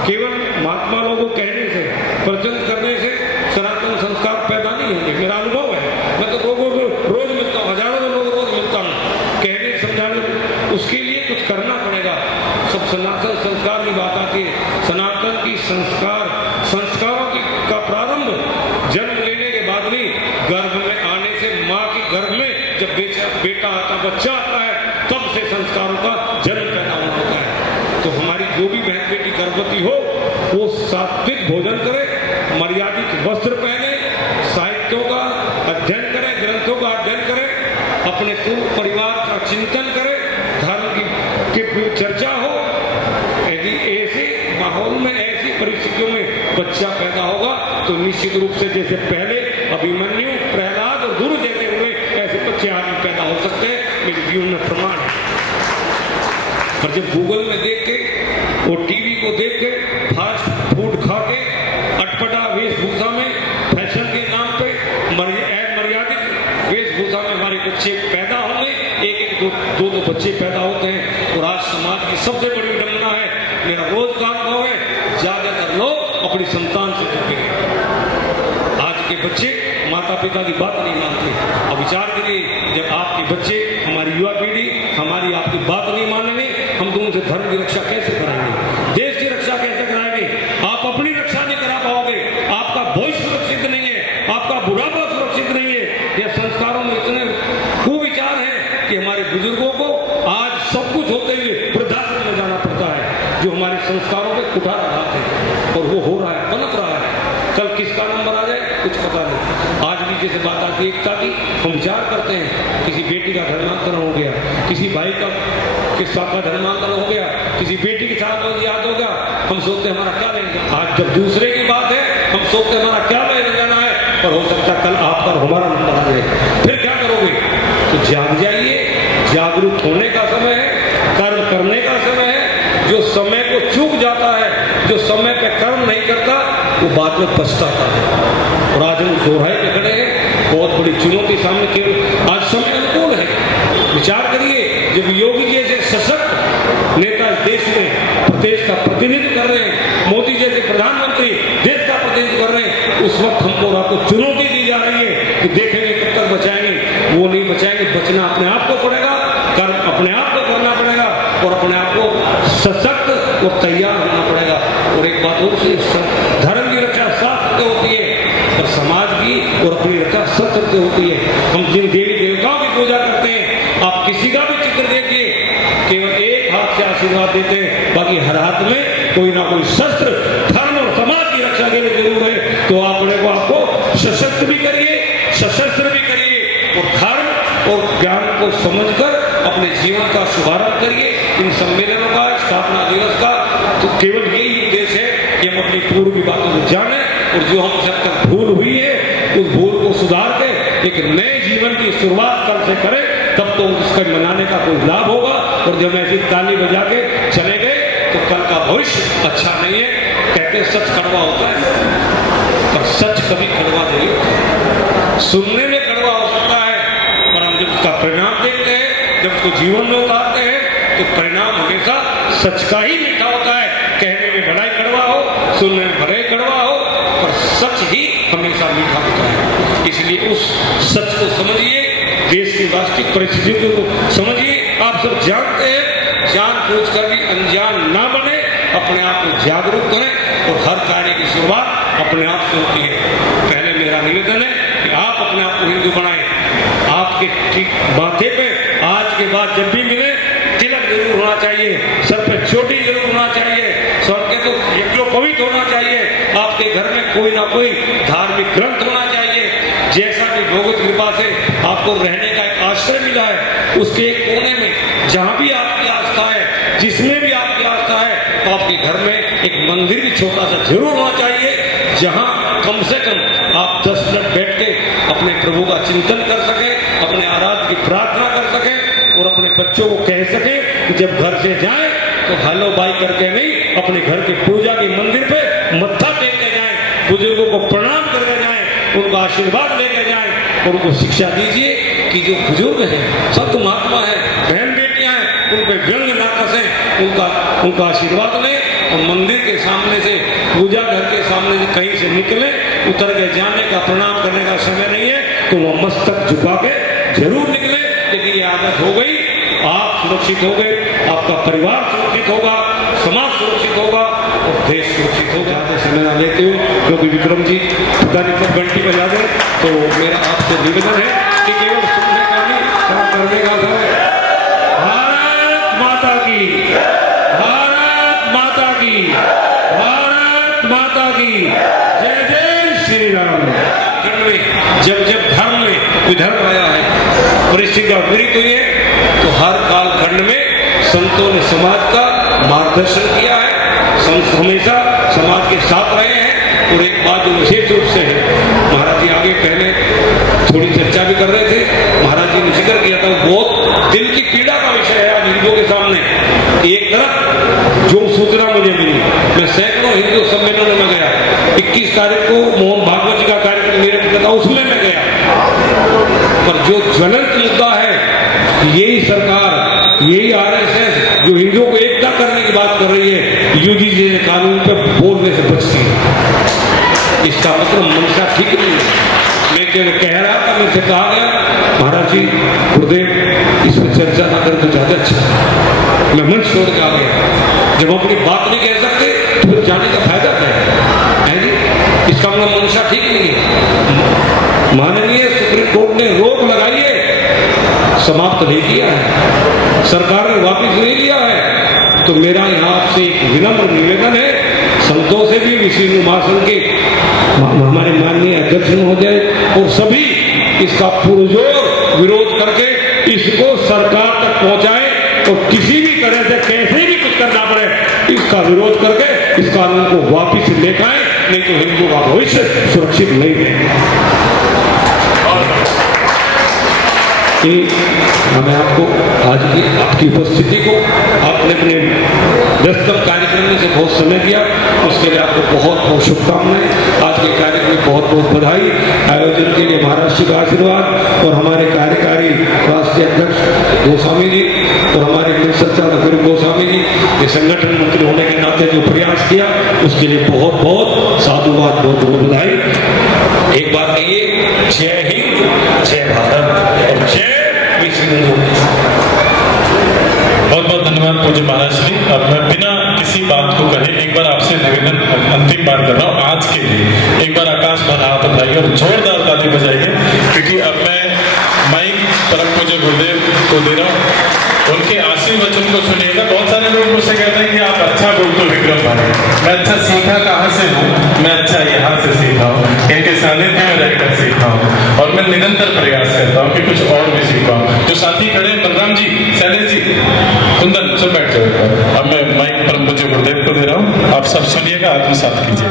केवल महात्मा लोगों कहने से, प्रचलित करने से सनातन संस्कार पैदा नहीं होंगे। मेरा अनुभव है, मैं तो लोगों को रोज मिलता हूँ, हजारों लोग रोज मिलता हूँ, कहने समझाने, उसके लिए कुछ करना पड़ेगा। सब सनातन संस्कार की बात आती है। सनातन की संस्कारों की का प्रारंभ जन्म लेने के बाद नहीं, गर्भ में आने से, माँ के गर्भ में जब बेटा आता, बच्चा आता है, तब से संस्कारों का जन्म पैदा होता है। तो हमारी जो भी बहन बेटी गर्भवती हो वो सात्विक भोजन करे, मर्यादित वस्त्र पहने, साहित्यों का अध्ययन करे, ग्रंथों का अध्ययन करे, अपने पूर्ण परिवार का चिंतन करे, धर्म की चर्चा हो। यदि ऐसे माहौल में, ऐसी परिस्थितियों में बच्चा पैदा होगा तो निश्चित रूप से जैसे पहले अभिमन्यु, प्रहलाद और गुरु जैसे हुए, ऐसे बच्चे आदमी पैदा हो सकते हैं। मेरे जीवन में प्रमाण है। पर जब गूगल में देख के और टीवी को देख के फास्ट फूड खा के अटपटा वेशभूषा में, फैशन के नाम पे मर्यादित वेशभूषा में हमारे बच्चे पैदा होंगे, एक दो बच्चे पैदा होते हैं। और आज समाज की सबसे बड़ी विडंबना है, मेरा रोज का अनुभव है, ज्यादातर लोग अपनी संतान से जुड़े हैं। आज के बच्चे माता पिता की बात नहीं मानते। अब विचार करिए, जब आपके बच्चे, हमारी युवा पीढ़ी हमारी आपकी बात नहीं मानेंगे, हम तो उनसे धर्म की रक्षा कैसे कराएंगे, देश की रक्षा कैसे कराएंगे? आप अपनी रक्षा नहीं करा पाओगे, आपका भविष्य सुरक्षित नहीं है, आपका बुढ़ापा सुरक्षित नहीं है। यह संस्कारों में इतने कुविचार है कि हमारे बुजुर्गों को आज सब कुछ होते हुए वृद्धाश्रम में जाना पड़ता है, जो हमारे संस्कारों पे कुठार रहा थे। और वो हो रहा है, पनप रहा है। कल किसका नंबर आ जाए कुछ पता नहीं। आज भी जैसे बात आती है एकता की, हम विचार करते हैं, किसी बेटी का धर्मांतरण हो गया, किसी भाई का का धर्मांतरण हो गया, किसी बेटी के साथ याद हो गया, हम सोचते हमारा क्या लेना। आज जब दूसरे की बात है, हम सोचते हमारा क्या लेना है, पर हो सकता है कल आपका हमारा नंबर आ जाए, फिर क्या करोगे? तो जाग जाइए, जागरूक होने का समय है, कर्म करने का समय है। जो समय को चूक जाता है, जो समय पे कर्म नहीं करता, वो बाद में पछताता है। और आज हम दोहराए पे खड़े हैं, बहुत बड़ी चुनौती सामने केवल आज समय अनुकूल है। विचार करिए, जब योगी जैसे सशक्त नेता देश में देश का प्रतिनिधित्व कर रहे हैं, मोदी जैसे प्रधानमंत्री देश का प्रतिनिधित्व कर रहे हैं, उस वक्त हमको आपको चुनौती दी जा रही है कि देखेंगे कब तक बचाएंगे। वो नहीं बचाएंगे, बचना अपने आप को पड़ेगा, कर्म अपने आप को करना पड़ेगा और अपने आप को सशक्त और तैयार होना पड़ेगा। और एक बात और, धर्म की रक्षा शास्त्र से होती है और समाज की और अपनी रक्षा सत्य से होती है। हम जिन देवी देवताओं की पूजा करते हैं, आप किसी का भी चित्र देखिए, केवल एक हाथ से आशीर्वाद देते हैं, बाकी हर हाथ में कोई ना कोई शस्त्र धर्म और समाज की रक्षा के लिए जरूर है। तो अपने को आपको सशक्त भी करिए, सशस्त्र भी करिए और धर्म और ज्ञान को समझकर अपने जीवन का शुभारंभ करिए। इन सम्मेलनों का, स्थापना दिवस का तो केवल यही उद्देश्य है कि हम अपनी पूर्व की बातों को जानें और जो हम जब तक भूल हुई है उस भूल को सुधार के एक नए जीवन की शुरुआत कल से करें, तब तो उसका मनाने का कोई लाभ होगा। और जब ऐसी ताली बजा के चले गए तो कल का भविष्य अच्छा नहीं है। कहते सच कड़वा होता है, पर सच कभी कड़वा नहीं होता। सुनने में कड़वा हो सकता है, पर हम जब उसका परिणाम देखते हैं, जब उसको जीवन में उतारते हैं, तो परिणाम हमेशा सच का ही मीठा होता है। कहने में भलाई कड़वा हो, सुनने में भले कड़वा हो, पर सच ही हमेशा मीठा होता है। इसलिए उस सच को समझिए, देश की वास्तविक परिस्थितियों को समझिए। आप सब जानते हैं, जानबूझ कर भी अनजान ना बने, अपने आप को जागरूक करें और हर कार्य की शुरुआत अपने आप से होती है। पहले मेरा निवेदन है कि आप अपने आप को हिंदू बनाएं। आपके ठीक माथे पे आज के बाद जब भी मिले तिलक जरूर होना चाहिए, सर पे चोटी जरूर होना चाहिए, स्वर के तो यज्ञोपवीत होना चाहिए, आपके घर में कोई ना कोई धार्मिक ग्रंथ होना चाहिए। जैसा भी भगवत कृपा से आपको रहने का एक आश्रय मिला है, उसके एक कोने में जहां भी आपकी आस्था है, जिसमें भी आपकी आस्था है, तो आपके घर में एक मंदिर भी छोटा सा जरूर होना चाहिए, जहां कम से कम आप 10 मिनट बैठ के अपने प्रभु का चिंतन कर सके, अपने आराध्य की प्रार्थना कर सके और अपने बच्चों को कह सके कि जब घर से जाए तो हेलो बाई करके नहीं, अपने घर के पूजा के मंदिर पे मत्था टेक के जाए, बुजुर्गों को प्रणाम कर उनका आशीर्वाद लेकर जाएं, उनको शिक्षा दीजिए कि जो बुजुर्ग हैं, संत महात्मा हैं, बहन बेटियां हैं, उन पर व्यंग ना कसें, उनका आशीर्वाद लें। और मंदिर के सामने से, पूजा घर के सामने से कहीं से निकले, उतर के जाने का, प्रणाम करने का समय नहीं है, तो वो मस्तक झुका के जरूर निकले। लेकिन ये आदत हो गई, आप सुरक्षित हो गए, आपका परिवार सुरक्षित होगा, समाज सुरक्षित होगा और देश सुरक्षित होगा। ज़्यादा समय ना लेते हुए, क्योंकि विक्रम जी पता नहीं कब घंटी बजा दें, तो मेरा आपसे निवेदन है कि केवल सुनने का नहीं, काम करने का है। भारत माता की, भारत माता की, भारत माता की जय जय श्री राम। जब जब धर्म में विधर्म आया है, परिस्थिति का विपरीत हुई है, तो हर काल खंड में संतों ने समाज का मार्गदर्शन किया है, संत हमेशा समाज के साथ रहे हैं। और एक बात जो विशेष रूप से है, महाराज जी आगे पहले थोड़ी चर्चा भी कर रहे थे, महाराज जी ने जिक्र किया था, बहुत दिल की पीड़ा का विषय है आज हिंदुओं के सामने। एक तरफ जो सूचना मुझे मिली, मैं सैकड़ों हिंदू सम्मेलनों में गया, 21 तारीख को मोहन भागवत जी का कार्यक्रम मेरे पिता था, उसमें मैं गया, पर जो ज्वलंत मुद्दा है, यही सरकार, यही आरएसएस जो हिंदुओं को एकता करने की बात कर रही है, यूजीसी ने कानून पर बोलने से बचती है। इसका मतलब मंशा ठीक नहीं है। मैं कह रहा था, मेरे से कहा गया, महाराज जी गुरुदेव इस पर चर्चा ना करें तो ज्यादा अच्छा। मैं मंच छोड़ के आ गया। जब हम अपनी बात नहीं कह सकते तो फिर जाने का फायदा क्या है जी? इसका मतलब मंशा ठीक नहीं है। माननीय सुप्रीम कोर्ट ने रोक लगाई है, समाप्त नहीं किया है, सरकार ने वापस नहीं लिया है। तो मेरा यहाँ आपसे एक विनम्र निवेदन है, संतों से भी, विश्व हिंदू महासंघ के हमारे माननीय अध्यक्ष महोदय और सभी इसका पुरजोर विरोध करके इसको सरकार तक पहुंचाए और किसी भी तरह से कैसे भी कुछ करना पड़े, इसका विरोध करके इस कानून को वापिस लेकर आए, नहीं तो हिंदुओं का भविष्य सुरक्षित नहीं है। मैं आपको आज की आपकी उपस्थिति को, आपने अपने व्यस्तम कार्यक्रम में से बहुत समय दिया, उसके लिए आपको बहुत बहुत शुभकामनाएं। आज के कार्यक्रम में बहुत बहुत बधाई। आयोजन के लिए महाराज जी का आशीर्वाद और हमारे कार्यकारी राष्ट्रीय अध्यक्ष गोस्वामी जी और हमारे संचालक गुरु गोस्वामी जी, ये संगठन मंत्री होने के नाते जो प्रयास किया, उसके लिए बहुत बहुत साधुवाद, बहुत बहुत बधाई। एक बात कहिए, जय हिंद, जय भारत और जय विश्व हिंदू। बहुत बहुत धन्यवाद पूज्य महाराज श्री। अब मैं बिना किसी बात को कहे एक बार आपसे निवेदन अंतिम बार कर रहा हूँ आज के लिए, एक बार आकाश भर हाथ उठाइए और जोरदार ताली बजाइए, क्योंकि अब मैं माइक परम पूज्य गुरुदेव को दे रहा हूँ। उनके आशीर्वचन को सुनिएगा। बहुत सारे लोग मुझसे कहते हैं कि आप अच्छा बोलते हो विक्रम भाई। मैं अच्छा सीखा कहाँ से हूँ? मैं अच्छा यहाँ से सीखा हूँ, इनके सानिध्य में रहकर सीखा हूँ, और मैं निरंतर प्रयास करता हूँ कि कुछ और भी सीखा हूँ। जो साथी खड़े हैं, बलराम जी, शैलेश जी, कुंदन, सब बैठ जाओ। अब मैं माइक परम पूज्य गुरुदेव को दे रहा हूँ, आप सब सुनिएगा, आत्मसात कीजिए।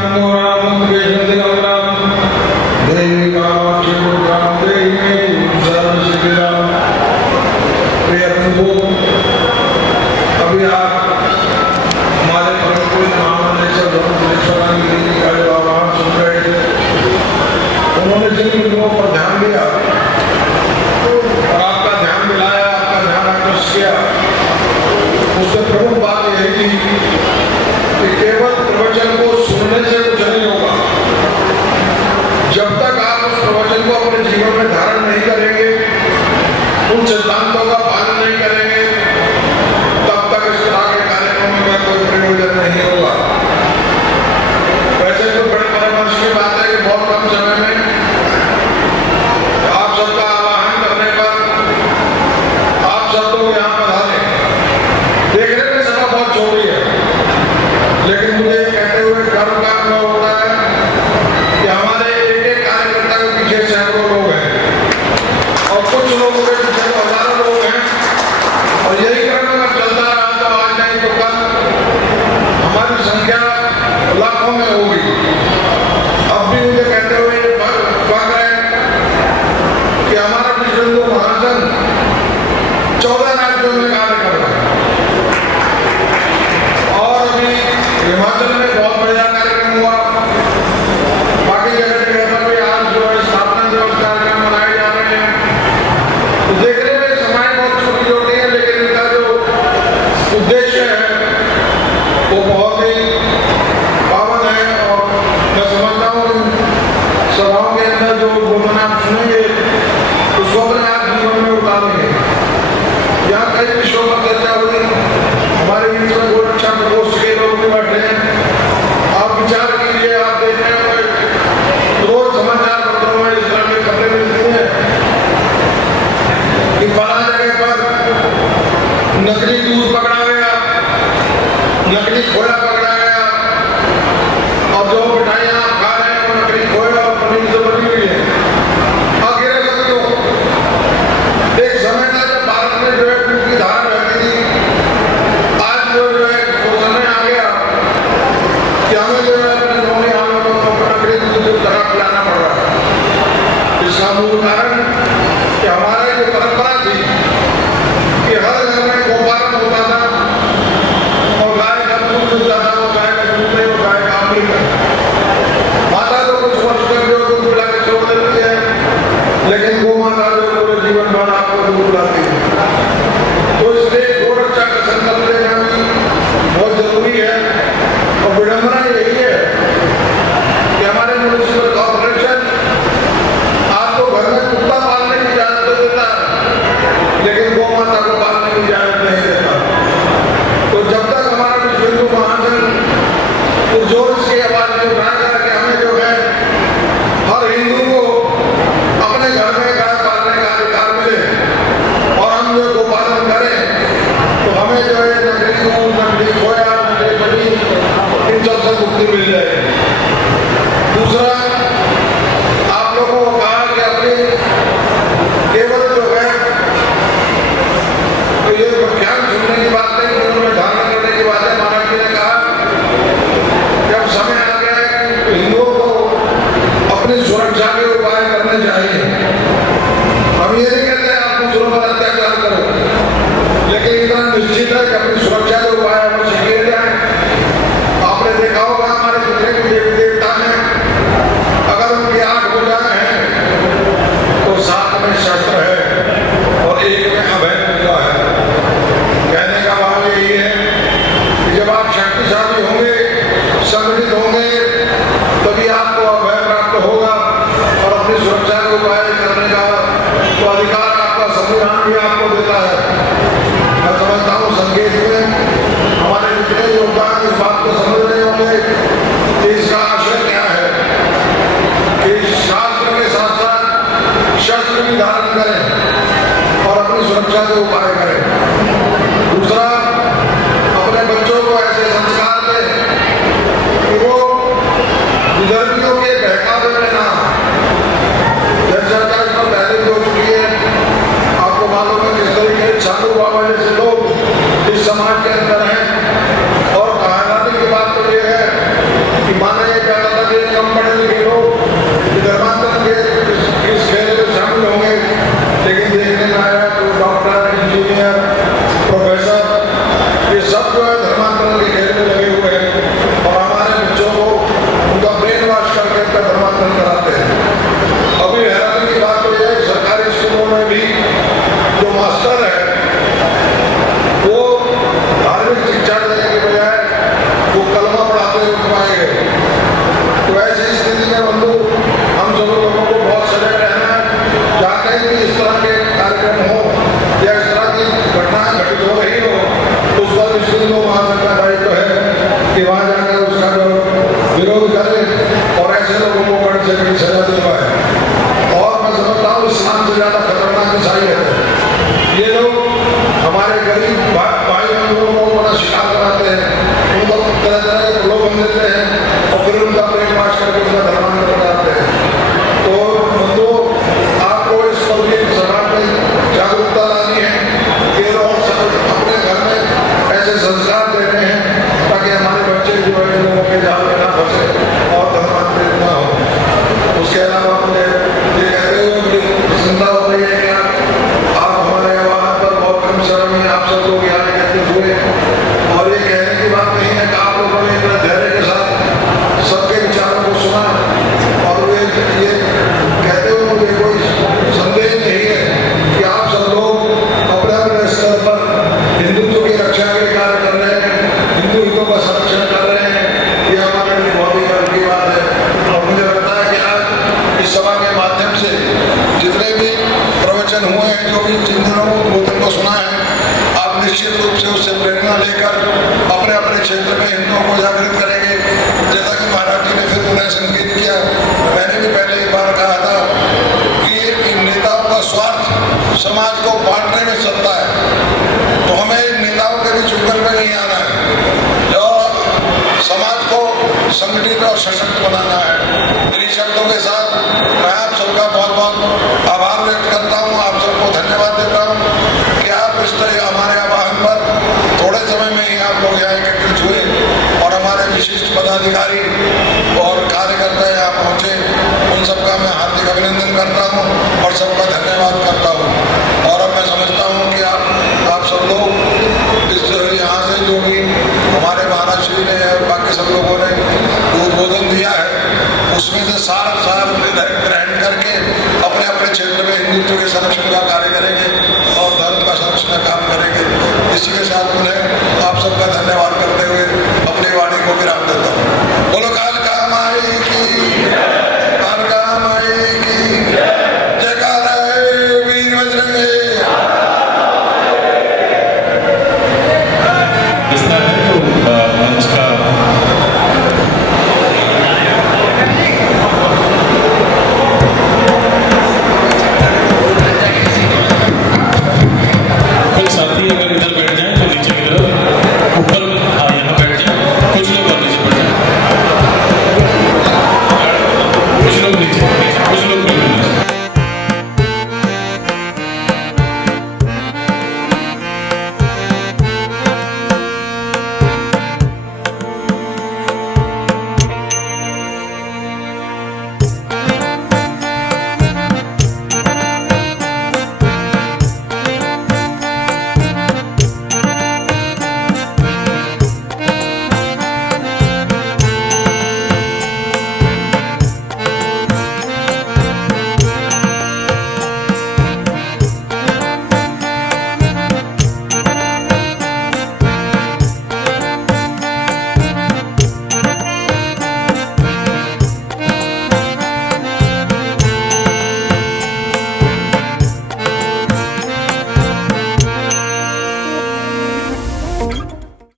अभी आप हमारे परम पूज्य महामंडलेश्वर जी का जो आह्वान सुन रहे थे, उन्होंने जिन लोगों पर ध्यान दिया और आपका ध्यान दिलाया, आपका ध्यान आकर्षित किया, उससे प्रमुख बात यही थी कि केवल प्रवचन को सुनने से कुछ नहीं होगा। जब तक आप उस प्रवचन को अपने जीवन में धारण नहीं करेंगे, उन सिद्धांतों का पालन नहीं करेंगे, तब तक इस तरह के कार्यक्रमों में कोई प्रयोजन नहीं होगा। वैसे तो बड़े परामर्श की बात है कि बहुत कम समय में आप सबका आवाहन करने पर आप सब लोग यहाँ पधारे। देखने में सभा बहुत छोटी है, लेकिन मुझे कहते हुए गर्व का अनुभव होता है कि हमारे एक एक कार्यकर्ता के पीछे सैकड़ों लोग हैं और कुछ लोगों के पीछे हजारों लोग के बाद आपको दूर लाती है। तो इसलिए गोरक्षा का संकल्प लेना भी बहुत जरूरी है। और विडंबना यही है कि हमारे म्युनिसिपल कॉर्पोरेशन आपको घर में कुत्ता पालने की इजाजत तो देता है, लेकिन गौ माता को पालने की इजाजत नहीं देता। तो जब तक हमारा विश्व हिंदू महासंघ जोर से आवाज नहीं उठाएगा कि हमें जो है हर हिंदू को अपने घर में गाय पालने का अधिकार मिले और हम जो गोपालन करें, तो हमें जो है नकली दूध, नकली खोया, नकली पनीर, इन सबसे मुक्ति मिल जाए। दूसरा, आप लोगों को कहा कि अपनी केवल जो है तो ये ज्ञान सुनने की बात नहीं, उन्होंने धारण करने की बात है। महाराज जी ने कहा जब समय आ गया है तो हिंदुओं को अपनी सुरक्षा के उपाय करने चाहिए। हम ये नहीं कहते आप दूसरों पर अत्याचार करो, लेकिन इतना निश्चित है कि अपनी सुरक्षा के उपाय अवश्य किए जाए। आपने देखा होगा हमारे जितने भी देवी देवता हैं, अगर उनकी 8 भुजाएं हैं तो 7 में शस्त्र है और 1 में अभय मुद्रा है। कहने का भाव यही है कि जब आप शक्तिशाली होंगे, संगठित होंगे, तभी आपको अभय प्राप्त होगा और अपनी सुरक्षा के उपाय करने का तो अधिकार आपका संविधान भी आपको देता है। मैं समझता हूँ संकेत में हमारे जितने योगदान इस बात को समझ रहे होंगे कि इसका आशय क्या है कि शास्त्र के साथ साथ शस्त्र भी धारण करें और अपनी सुरक्षा के उपाय करें। दूसरा, अपने बच्चों को ऐसे संस्कार दें कि वो विदर्भियों के बहकावे में ना, चर्चा इस पर पहले भी हो चुकी है। आपको मालूम है किस तरीके से साधु बाबा जैसे लोग इस समाज के अंदर हैं। और कहानी की बात तो ये है कि माना ये कहता था कि कम पढ़े लिखे लोग धर्मांतरण के इस खेल में शामिल होंगे, लेकिन देखने में आया तो डॉक्टर, इंजीनियर, प्रोफेसर, ये सब जो है धर्मांतरण के खेल में लगे हुए हैं और हमारे बच्चों को उनका ब्रेन वॉश करके उनका धर्मांतरण कराते हैं। अभी हैरानी की बात तो यह है सरकारी स्कूलों में भी जो मास्टर है वो धार्मिक शिक्षा देने के बजाय वो कलमा पढ़ाते हुए कमाए गए। तो ऐसी स्थिति में बंधु हम सब लोगों को बहुत सजग रहना है। जहाँ कहीं भी इस तरह के कार्यक्रम हो या इस तरह की घटनाएं घटित हो रही हो, उस पर विश्व हिंदू महासंघ का दायित्व है कि वहाँ जाकर उसका जो विरोध करें और ऐसे लोगों को बड़ी से बड़ी सजा दिलवाए। और मैं समझता हूँ इस्लाम से ज्यादा खतरनाक ईसाइयत है। ये लोग हमारे गरीब भाई बंधुओं को बड़ा शिकार बनाते हैं, उनको तरह तरह के प्रलोभन देते हैं और फिर उनका ब्रेन वॉश करके उनका धर्मांतरण कराते हैं। तो बंधुओं, आपको इस पर भी समाज में जागरूकता लानी है कि लोग अपने घर में ऐसे संस्कार देने हैं ताकि हमारे बच्चे जो है लोगों के जाल में ना फंसे और धर्मांतरित ना हो। उसके अलावा मुझे ये कहते हुए बड़ी प्रसन्नता हो रही है कि आप हमारे आह्वान पर बहुत कम समय में आप सब लोग यहाँ एकत्रित हुए और ये कहने की बात नहीं है कि आप लोगों ने इतना धैर्य के साथ सबके विचारों को सुना और ये कहते हुए मुझे कोई संदेह नहीं है कि आप सब लोग अपने अपने स्तर पर हिंदुत्व की रक्षा के कार्य कर रहे हैं, हिंदू हितों का संरक्षण कर रहे हैं। ये हमारे लिए बहुत ही गर्व की बात है। और मुझे लगता है कि आज इस सभा के माध्यम से जितने भी प्रवचन हुए हैं, जो भी चिंतनों को सुना है, आप निश्चित रूप से उससे प्रेरणा लेकर अपने अपने क्षेत्र में हिंदुओं को जागृत करेंगे। जैसा कि महाराज जी ने फिर उन्हें संकेत किया, मैंने भी पहले एक बार कहा था कि इन नेताओं का स्वार्थ समाज को बांटने में चलता है। तो हमें इन नेताओं के भी चुंगल में नहीं आना है, जो समाज को संगठित और सशक्त बनाना है। इन्हीं शब्दों के साथ मैं आप सबका बहुत बहुत आभार व्यक्त करता हूँ, आप सबको धन्यवाद देता हूँ कि आप इस तरह हमारे आह्वान पर थोड़े समय में ही आप लोग यहाँ एकत्रित हुए और हमारे विशिष्ट पदाधिकारी और कार्यकर्ता यहाँ पहुँचे। उन सबका मैं हार्दिक अभिनंदन करता हूँ और सबका धन्यवाद करता हूँ। और अब मैं समझता हूँ कि आप सब लोग इस यहाँ से जो भी हमारे महाराज श्री ने बाकी सब लोगों ने उद्बोधन दिया है, उसमें से सार ग्रहण करके अपने अपने क्षेत्र में हिंदुत्व संरक्षण का कार्य करेंगे और धर्म का संरक्षण का काम करेंगे। इसी के साथ उन्हें आप सबका धन्यवाद करते हुए अपनी वाणी को विराम देता हूँ। बोलो काल